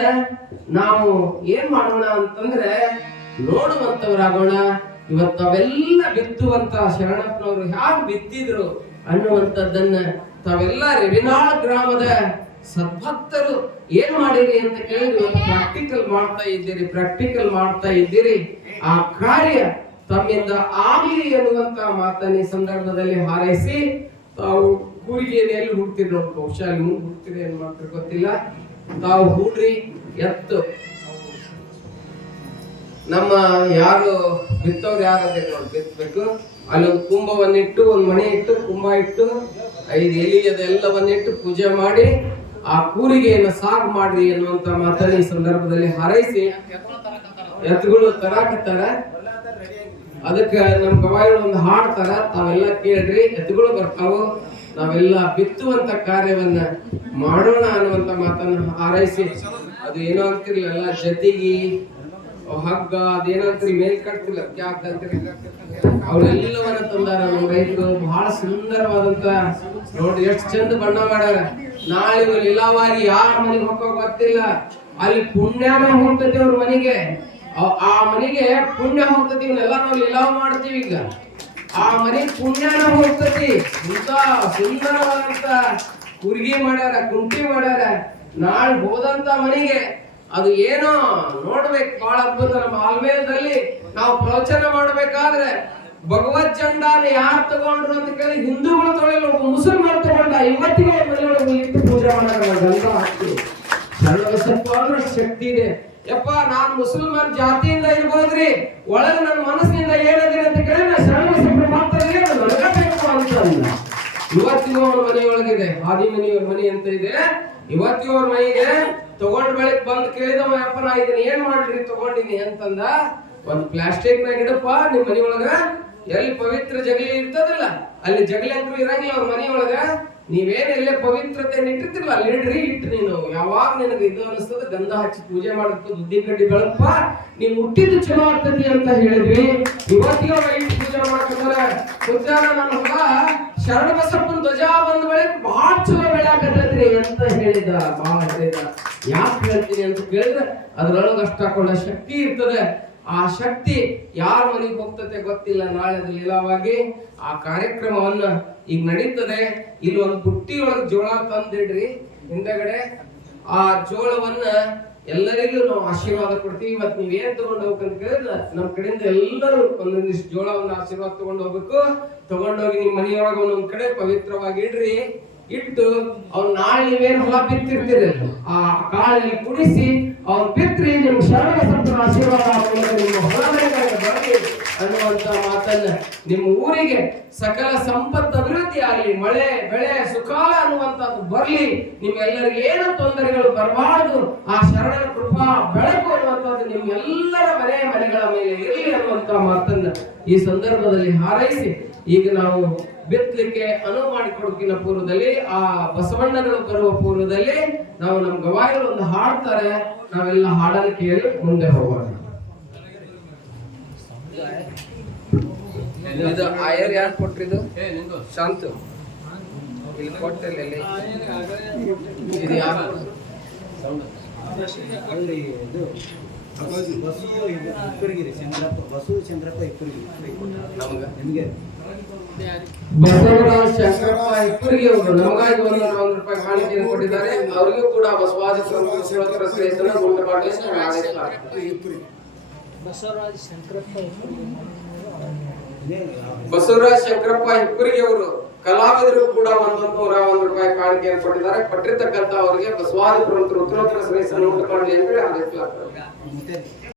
ನಾವು ಏನ್ ಮಾಡೋಣ ಅಂತಂದ್ರೆ ನೋಡುವಂತವರಾಗೋಣ. ಇವತ್ತು ಅವೆಲ್ಲ ಬಿತ್ತುವಂತ ಶರಣಪ್ಪನವರು ಹ್ಯಾಗ್ ಬಿತ್ತಿದ್ರು ಅನ್ನುವಂಥದ್ದನ್ನ ತಾವೆಲ್ಲ ರೆವಿನಾಳ್ ಗ್ರಾಮದ ಸದ್ಭಕ್ತರು ಏನ್ ಮಾಡಿರಿ ಅಂತ ಕೇಳಿದ್ರು. ಪ್ರಾಕ್ಟಿಕಲ್ ಮಾಡ್ತಾ ಇದ್ದೀರಿ. ಆ ಕಾರ್ಯ ತಮ್ಮಿಂದ ಆಗಲಿ ಎನ್ನುವಂತ ಮಾತನ್ನ ಈ ಸಂದರ್ಭದಲ್ಲಿ ಹಾರೈಸಿ ತಾವು ಕೂರಿಗೆ ಎಲ್ಲಿ ಹುಡ್ತೀರಿ ನೋಡಿ, ಬಹುಶಃ ಅಲ್ಲಿ ಮುಂದೆ ಹುಡ್ತೀರಿ ಏನ್ ಮಾಡ್ತೀರಿ ಗೊತ್ತಿಲ್ಲ. ತಾವು ಹೂಡ್ರಿ ಎತ್ತು. ನಮ್ಮ ಯಾರು ಬಿತ್ತವ್ರು ಯಾರದೇ ನೋಡಿ ಬಿತ್ತಬೇಕು. ಅಲ್ಲೊಂದು ಕುಂಭವನ್ನಿಟ್ಟು, ಒಂದು ಮಣಿ ಇಟ್ಟು, ಕುಂಭ ಇಟ್ಟು, 5 ಎಲೆ ಅದೆಲ್ಲವನ್ನಿಟ್ಟು ಪೂಜೆ ಮಾಡಿ ಆ ಕೂರಿಗೆಯನ್ನು ಸಾಗ್ ಮಾಡ್ರಿ ಅನ್ನುವಂತ ಮಾತನ್ನ ಈ ಸಂದರ್ಭದಲ್ಲಿ ಹಾರೈಸಿ ಎತ್ತುಗಳು ತರಾಕತ್ತಾರ. ಅದಕ್ಕೆ ನಮ್ ಗವಾಯಿಗಳು ಒಂದು ಹಾಡ್ತಾರ, ತಾವೆಲ್ಲ ಕೇಳ್ರಿ. ಎತ್ತುಗಳು ಬರ್ತಾವು, ನಾವೆಲ್ಲ ಬಿತ್ತುವಂತ ಕಾರ್ಯವನ್ನ ಮಾಡೋಣ ಅನ್ನುವಂತ ಮಾತನ್ನ ಹಾರೈಸಿ, ಅದು ಏನೋ ಅಂತಿರ್ಲಿ ಎಲ್ಲ ಜತಿಗಿ ಹಗ್ಗ ಅದೇನೋ ಅಂತೀರಿ ಮೇಲ್ ಕಟ್ತಿಲ್ಲ ಅಂತೀರಿ, ಅವರೆಲ್ಲವನ್ನ ತಂದಾರ ನಮ್ಮ ರೈತರು. ಬಹಳ ಸುಂದರವಾದಂತ ನೋಡಿ ಎಷ್ಟು ಚಂದ ಬಣ್ಣ ಮಾಡ್ಯಾರ. ನಾಳೆ ಲೀಲಾವಾಗಿ ಯಾರ ಮನೆಗೆ ಹೋಗೋ ಗೊತ್ತಿಲ್ಲ, ಅಲ್ಲಿ ಪುಣ್ಯನ ಹೋಗ್ತೈತಿ ಅವ್ರ ಮನೆಗೆ, ಆ ಮನೆಗೆ ಪುಣ್ಯ ಹೋಗ್ತತಿ. ಇವನ್ನೆಲ್ಲ ನಾವು ಲೀಲಾವ್ ಮಾಡ್ತೀವಿ. ಈಗ ಆ ಮನೆಗೆ ಪುಣ್ಯನ ಹೋಗ್ತತಿ. ಇಂತ ಸುಂದರವಾದಂತ ಕುರ್ಗಿ ಮಾಡ್ಯಾರ, ಕುಂಟಿ ಮಾಡ್ಯಾರ. ನಾಳೆ ಹೋದಂತ ಮನೆಗೆ ಅದು ಏನೋ ನೋಡ್ಬೇಕು, ಬಹಳ ಅದ್ಭುತ. ನಮ್ಮ ಆಲ್ಮೇಲದಲ್ಲಿ ನಾವು ಪ್ರವಚನ ಮಾಡ್ಬೇಕಾದ್ರೆ ಭಗವತ್ ಜಂಡಾನ ಯಾರು ತಗೊಂಡ್ರು ಅಂತ ಕೇಳಿ ಹಿಂದೂಗಳು ತೊಳೆಯಲು ಮುಸಲ್ಮಾನ್ ತಗೊಂಡ. ಇವತ್ತಿಗೆ ಮನೆಯೊಳಗೆ ಇಟ್ಟು ಪೂಜೆ ಮಾಡಾರ, ಗಂಧ ಹಾಕ್ತೀವಿ. ಸ್ವಲ್ಪ ಅಂದ್ರೆ ಶಕ್ತಿ ಇದೆ. ಯಪ್ಪ ನಾನ್ ಮುಸಲ್ಮಾನ್ ಜಾತಿಯಿಂದ ಇರ್ಬೋದ್ರಿ, ಒಳಗೆ ನನ್ನ ಮನಸ್ಸಿನಿಂದ ಏನದಿರಿ ಅಂತ ಕೇಳಿ ನಾ ಶರಣ ಮಾತ್ರ ನನಗಬೇಕು ಅಂತ ಅಂದ. ಇವತ್ತಿಗೂ ಅವ್ರ ಮನೆಯೊಳಗಿದೆ, ಆದಿ ಮನೆಯವ್ರ ಮನೆ ಅಂತ ಇದೆ. ಇವತ್ತಿಗೂ ಅವ್ರ ಮನೆಗೆ ತಗೊಂಡ್ ಬೆಳಕ್ ಬಂದ್ ಕೇಳಿದವ, ಯಪ್ಪ ನಾ ಇದನ್ನ ಏನ್ ಮಾಡ್ರಿ ತಗೊಂಡಿನಿ ಅಂತಂದ. ಒಂದ್ ಪ್ಲಾಸ್ಟಿಕ್ ನಾಗ ಇಡಪ್ಪ ನಿಮ್ ಮನೆಯೊಳಗ, ಎಲ್ಲಿ ಪವಿತ್ರ ಜಗಲಿ ಇರ್ತದಲ್ಲ ಅಲ್ಲಿ ಜಗಲಿ ಅಂತೂ ಇರಂಗಿಲ್ಲ ಅವ್ರ ಮನೆಯೊಳಗ. ನೀವೇನ್ ಎಲ್ಲೇ ಪವಿತ್ರತೆ ಇಟ್ಟಿರ್ತಿರಲ್ಲ ಅಲ್ಲಿ ಇಡ್ರಿ. ಇಟ್ಟು ನೀನು ಯಾವಾಗ ನಿನಗೆ ಇದು ಅನಿಸ್ತದ ಗಂಧ ಹಚ್ಚಿ ಪೂಜೆ ಮಾಡಬೇಕು, ದುಡ್ಡಿ ಕಡ್ಡಿ ಬೆಳಪ್ಪ, ನೀವ್ ಹುಟ್ಟಿದ್ದು ಚಲೋ ಆಗ್ತತಿ ಅಂತ ಹೇಳಿದ್ವಿ. ಇವತ್ತಿಗೆ ಇಟ್ಟು ಪೂಜೆ ಮಾಡ್ಕೊಂಡ್ರೆ ಮುದ್ದಾನ ನನ್ನ ಹುಡುಗ ಶರಣ ಬಸಪ್ಪನ ಧ್ವಜ ಬಂದ ಬೆಳಕ್ ಬಹಳ ಚಲೋ ಬೆಳೆಯಾಕತ್ರಿ ಅಂತ ಹೇಳಿದ. ಬಹಳ ಹೇಳಿದ. ಯಾಕೆ ಹೇಳ್ತೀನಿ ಅಂತ ಕೇಳಿದ್ರೆ ಅದ್ರೊಳಗೆ ಅಷ್ಟಾಕೊಂಡ ಶಕ್ತಿ ಇರ್ತದೆ. ಆ ಶಕ್ತಿ ಯಾರ ಮನೆಗೆ ಹೋಗ್ತದೆ ಗೊತ್ತಿಲ್ಲ. ನಾಳೆ ಅದು ಲೀಲಾವಾಗಿ ಆ ಕಾರ್ಯಕ್ರಮವನ್ನ ಈಗ ನಡೀತದೆ. ಇಲ್ಲಿ ಒಂದು ಬುಟ್ಟಿ ಒಳಗೆ ಜೋಳ ತಂದಿಡ್ರಿ ಹಿಂದಗಡೆ. ಆ ಜೋಳವನ್ನ ಎಲ್ಲರಿಗೂ ನಾವು ಆಶೀರ್ವಾದ ಕೊಡ್ತೀವಿ. ಇವತ್ತು ನೀವೇನ್ ತಗೊಂಡು ಹೋಗ್ಬೇಕಂತ ಕೇಳಿದ್ರೆ ನಮ್ಮ ಕಡೆಯಿಂದ ಎಲ್ಲರೂ ಒಂದೊಂದಿಷ್ಟು ಜೋಳವನ್ನ ಆಶೀರ್ವಾದ ತಗೊಂಡು ಹೋಗ್ಬೇಕು. ತಗೊಂಡೋಗಿ ನಿಮ್ ಮನೆಯೊಳಗ ಒಂದೊಂದ್ ಕಡೆ ಪವಿತ್ರವಾಗಿ ಇಡ್ರಿ. ಇಟ್ಟು ಅವ್ರು ನಾಳೆ ನೀವೇನ್ ಹೊಲ ಬಿತ್ತಿರ್ತೀರಿ ಆ ಕಾಳಲ್ಲಿ ಕುಡಿಸಿ ಅವ್ರು ಬಿತ್ರಿ ನಿಮ್ ಶರಣ ಸಂತರ ಆಶೀರ್ವಾದ ನಿಮ್ಮ ಹೊಲದಲ್ಲಿ ಬರಲಿ ಅನ್ನುವಂತ ಮಾತನ್ನ, ನಿಮ್ಮ ಊರಿಗೆ ಸಕಲ ಸಂಪತ್ತು ಅಭಿವೃದ್ಧಿ ಆಗಲಿ, ಮಳೆ ಬೆಳೆ ಸುಕಾಲ ಅನ್ನುವಂಥದ್ದು ಬರ್ಲಿ, ನಿಮ್ಮೆಲ್ಲರಿಗೆ ಏನು ತೊಂದರೆಗಳು ಬರಬಾರದು, ಆ ಶರಣರ ಕೃಪಾ ಬೆಳಕು ಅನ್ನುವಂಥದ್ದು ನಿಮ್ಮೆಲ್ಲರ ಮನೆಗಳ ಮೇಲೆ ಇರಲಿ ಅನ್ನುವಂತ ಮಾತನ್ನ ಈ ಸಂದರ್ಭದಲ್ಲಿ ಹಾರೈಸಿ, ಈಗ ನಾವು ಬಿತ್ತಲಿಕ್ಕೆ ಅನುವು ಮಾಡಿಕೊಡೋಕಿನ ಪೂರ್ವದಲ್ಲಿ ಆ ಬಸವಣ್ಣಗಳು ಬರುವ ಪೂರ್ವದಲ್ಲಿ ನಾವು ನಮ್ಮ ಗವಾಯಿಗಳು ಒಂದು ಹಾಡ್ತಾರೆ. ನಾವೆಲ್ಲ ಹಾಡನ್ನು ಕೇಳಿ ಮುಂದೆ ಹೋಗೋಣ. ಇದು ಆಯರ್ ಯಾರು ಕೊಟ್ರಿದು? ಶಾಂತು ಇಲ್ಲಿ ಕೊಟ್ಟಿಲ್ಲ. ಇದು ಯಾರು? ಬಸವರಾಜ ಶಂಕರಪ್ಪ ಇಬ್ಬರಿಗೆ ಅವರು ನಮಗಾಗಿ ಒಂದು ರೂಪಾಯಿ ಕಾಣಿಕೆಯನ್ನು ಕೊಟ್ಟಿದ್ದಾರೆ. ಅವರಿಗೂ ಕೂಡ ಬಸವರಾಜ ಶಂಕರಪ್ಪ ಇಬ್ಬರಿಗೆ ಅವರು ಕಲಾವಿದರು ಕೂಡ 101 ರೂಪಾಯಿ ಕಾಣಿಕೆಯನ್ನು ಕೊಟ್ಟಿದ್ದಾರೆ. ಕೊಟ್ಟಿರ್ತಕ್ಕಂಥ ಅವರಿಗೆ ಬಸವಾದಿ ಉತ್ತರೋತ್ತರ ಶ್ರೇಷ್ಠ ಉಂಟು ಮಾಡಲಿ ಅಂತ ಹೇಳಿ